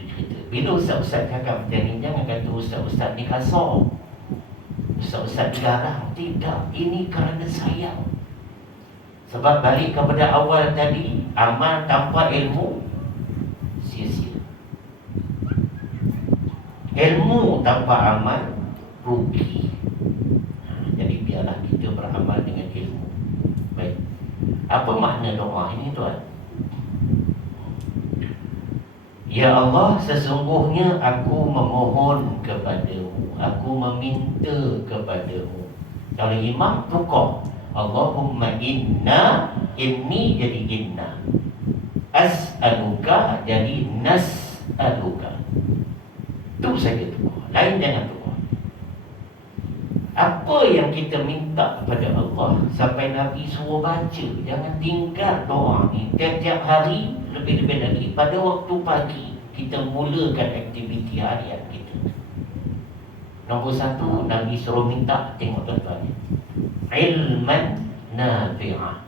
Itu cerita. Bila ustaz-ustaz cakap macam ni, jangan kata ustaz-ustaz ni kasar, ustaz-ustaz garang. Tidak, ini kerana sayang. Sebab balik kepada awal tadi, amal tanpa ilmu sia-sia. Ilmu tanpa amal rugi. Jadi biarlah kita beramal dengan ilmu. Baik. Apa makna doa ini, tuan? Ya Allah, sesungguhnya aku memohon kepadamu, aku meminta kepadamu. Kalau imam tukar, Allahumma inna, inni jadi inna, as'aluka jadi nas'aluka. Itu saja tukar, lain jangan tukar. Apa yang kita minta kepada Allah, sampai Nabi suruh baca, jangan tinggal doa ni tiap-tiap hari. Lebih-lebih lagi pada waktu pagi, kita mulakan aktiviti harian kita. Nombor satu, Nabi suruh minta, tengok tuan-tuan, ilman nafi'ah.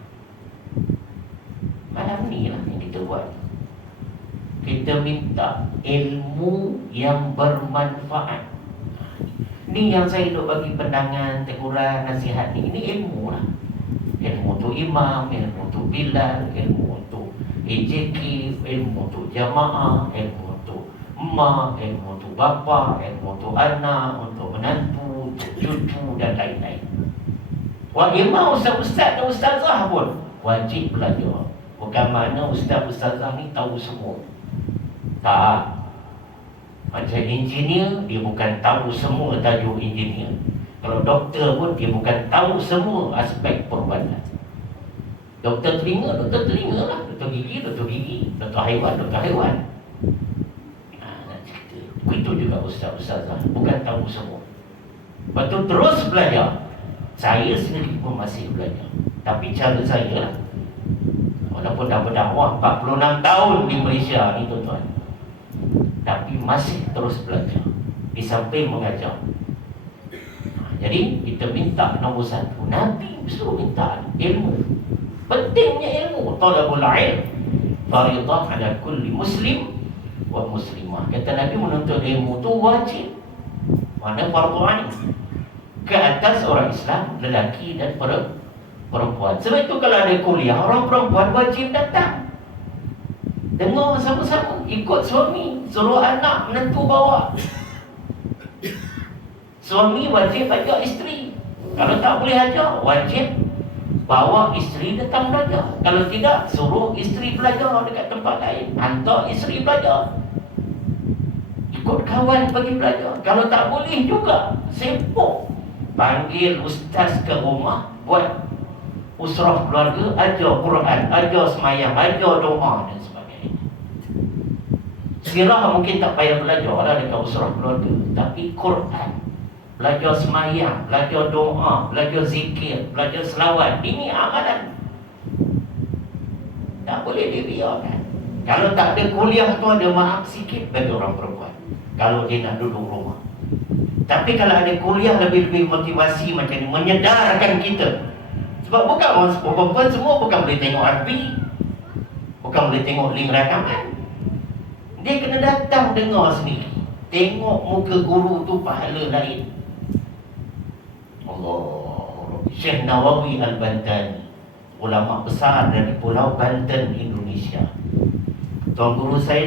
Malam ni lah yang kita buat. Kita minta ilmu yang bermanfaat. Ni yang saya duk bagi pandangan, teguran, nasihat ni. Ini ilmu lah. Ilmu untuk imam, ilmu untuk Bilal, ilmu untuk AJK, ilmu untuk jamaah, ilmu untuk emak, ilmu untuk bapa, ilmu untuk anak, untuk menantu, untuk cucu dan lain-lain. Wah, imam, ustaz-ustaz dan ustazah pun wajib belajar. Bukan mana ustaz-ustazah ni tahu semua. Tak. Macam engineer, dia bukan tahu semua tajuk engineer. Kalau doktor pun, dia bukan tahu semua aspek perubatan. Doktor telinga lah. Doktor gigi, doktor haiwan. Begitu juga ustaz-ustazah, bukan tahu semua. Lepas tu terus belajar. Saya sendiri pun masih belajar. Tapi cara saya lah, walaupun dah berdakwah 46 tahun di Malaysia ni tuan-tuan, tapi masih terus belajar di samping mengajar. Jadi kita minta nombor satu, Nabi suruh minta ilmu. Pentingnya ilmu. Talabul ilm faridah ala kulli muslim wa muslimah. Kata Nabi, menuntut ilmu tu wajib. Mana fardu ain ke atas orang Islam, lelaki dan perempuan. Sebab itu kalau ada kuliah, orang perempuan wajib datang. Dengar sama-sama, ikut suami, suruh anak menentu bawa. Suami wajib ajak isteri. Kalau tak boleh ajak, wajib bawa isteri datang belajar. Kalau tidak, suruh isteri belajar dekat tempat lain. Hantar isteri belajar, ikut kawan pergi belajar. Kalau tak boleh juga, sibuk, panggil ustaz ke rumah, buat usrah keluarga, ajar Quran, ajar semayang, ajar doa dan sebagainya. Sirah mungkin tak payah belajar lah dekat usrah keluarga, tapi Quran, belajar semayang, belajar doa, belajar zikir, belajar selawat, ini amalan. Tak boleh dibiarkan. Kalau tak ada kuliah tu, ada maaf sikit bagi orang perempuan kalau dia nak duduk rumah. Tapi kalau ada kuliah, lebih-lebih motivasi macam ni, menyedarkan kita. Sebab bukan orang perempuan semua bukan boleh tengok RP, bukan boleh tengok link rakaman. Dia kena datang dengar sendiri. Tengok muka guru tu pahala lain. Allah. Syekh Nawawi Al-Bantani, ulama besar dari Pulau Banten, Indonesia. Tuan guru saya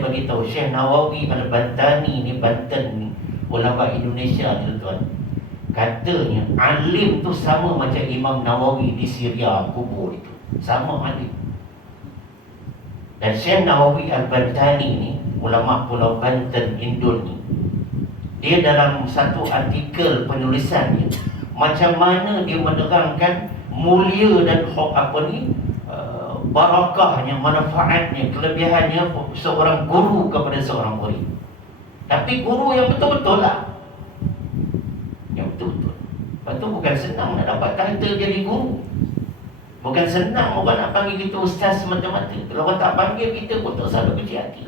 bagi tahu Syekh Nawawi Al-Bantani ni Banten ni, ulama Indonesia ni tuan. Katanya alim tu sama macam Imam Nawawi di Syria kubur itu. Sama alim. Dan Syekh Nawawi Al-Bantani ni, ulama Pulau Banten, Indon ni, dia dalam satu artikel penulisannya, macam mana dia menerangkan mulia dan barakahnya, manfaatnya, kelebihannya seorang guru kepada seorang murid. Tapi guru yang betul-betul lah, yang betul-betul. Lepas tu bukan senang nak dapat title jadi guru. Bukan senang orang nak panggil kita ustaz semata-mata. Kalau orang tak panggil kita pun tak selalu kecil hati.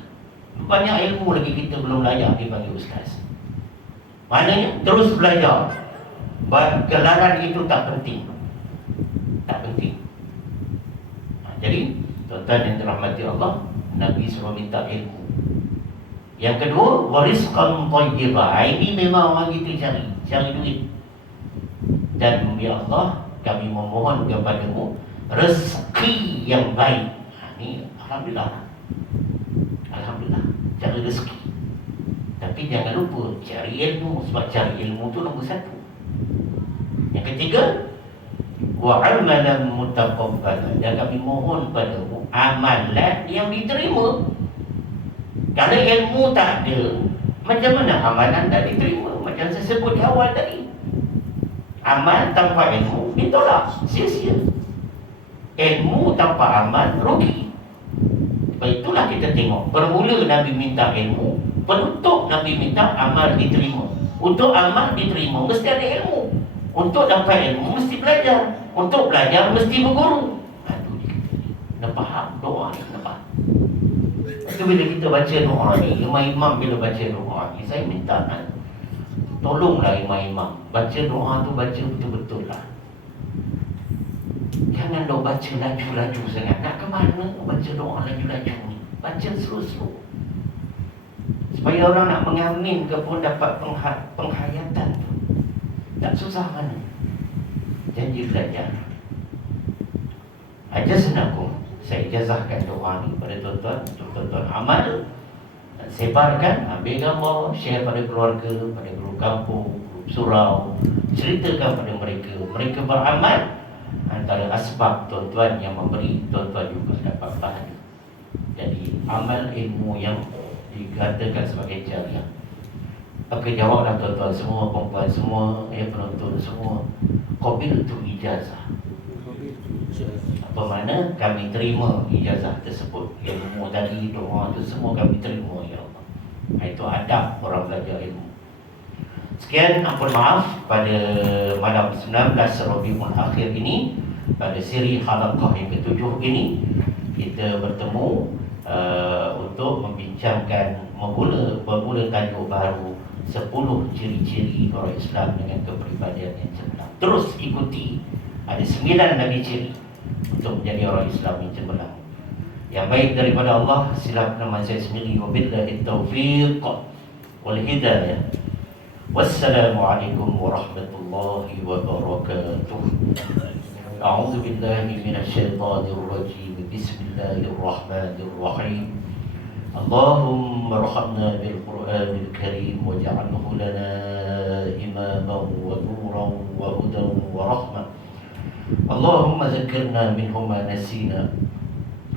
Banyak ilmu lagi kita belum layak dipanggil ustaz. Maknanya terus belajar. Gelaran itu tak penting. Tak penting. Jadi tuan-tuan yang dirahmati Allah, Nabi suruh minta ilmu. Yang kedua, warizqan thayyibah. Ini memang orang kita cari duit. Dan ya Allah, kami memohon kepadamu rezeki yang baik. Ini alhamdulillah. Alhamdulillah, cari rezeki. Tapi jangan lupa cari ilmu, sebab cari ilmu tu nombor satu. Yang ketiga, wa amalan mutaqabbalan. Dan kami mohon padamu amalan yang diterima. Kalau ilmu tak ada, macam mana amalan tak diterima? Macam saya sebut di awal tadi, amal tanpa ilmu ditolak, sia-sia. Ilmu tanpa amal rugi. Itulah kita tengok, bermula Nabi minta ilmu, penutup Nabi minta amal diterima. Untuk amal diterima mesti ada ilmu. Untuk dapat ilmu mesti belajar. Untuk belajar mesti berguru. Aduh, nak faham doa ni, nak faham. Itu bila kita baca doa ni, imam bila baca doa ni, saya minta tolonglah imam baca doa tu baca betul-betul lah. Jangan dok baca laju-laju sangat. Nak ke mana baca doa laju-laju ni? Baca slow-slow, supaya orang nak mengamin ke pun dapat penghayatan tu. Tak susah mana. Janji belajar. Ajaznakum, saya ijazahkan doa ni pada tuan-tuan, untuk tuan-tuan amal, sebarkan, ambil gambar, share pada keluarga, pada grup kampung, grup surau, ceritakan pada mereka. Mereka beramal. Antara asbab tuan-tuan yang memberi, tuan-tuan juga dapat pahala. Jadi amal ilmu yang dikatakan sebagai jariah. Okey, jawablah tuan-tuan semua, perempuan semua, penonton semua. Qabil tu ijazah. Apa mana? Kami terima ijazah tersebut. Ilmu tadi, doa tu semua kami terima, ya Allah. Itu adab orang belajar ilmu. Sekian, ampun maaf pada malam 19 Rabiul Akhir ini, pada siri halaqah yang ke-7 ini, kita bertemu untuk membincangkan bermula tajuk baru 10 ciri-ciri orang Islam dengan kepribadian yang cemerlang. Terus ikuti, ada 9 lagi ciri untuk menjadi orang Islam yang cemerlang. Yang baik daripada Allah, silap nama saya sendiri. Wabillahi taufiq wal hidayah. Wassalamualaikum warahmatullahi wabarakatuh. A'udzu billahi minasyaitonir rajim. Bismillahirrahmanirrahim. Allahumma arhamna bil Qur'anil Karim waj'alhu lana imaman wa nuran wa hudan wa rahmah. Allahumma zakkirna minhu ma nasina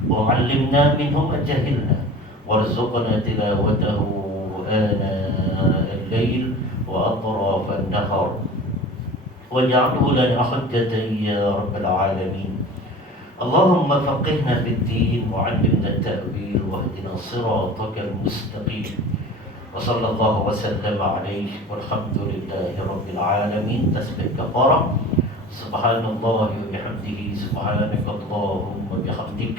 wa 'allimna minhu ma jahilna warzuqna tilawatahu ana al-lail wa atraf an-nahar waj'alhu lana hujjatan ya rabbal alamin. اللهم فقهنا في الدين وعلمنا التأويل واهدنا صراطك المستقيم وصلى الله وسلم عليه والحمد لله رب العالمين. تسبيح كفارة. سبحان الله وبحمده سبحانك اللهم وبحمدك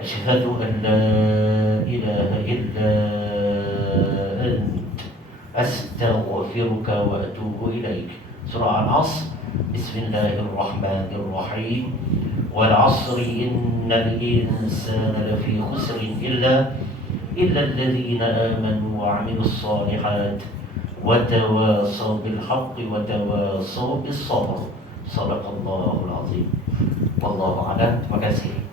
أشهد أن لا إله إلا أنت أستغفرك وأتوب إليك. سورة العصر. بسم الله الرحمن الرحيم. والعصر إن الإنسان لفي خسر إلا إلا الذين آمنوا وعملوا الصالحات وتواصوا بالحق وتواصوا بالصبر. Sadaqallahul azim. Wallahu a'lam. Terima kasih.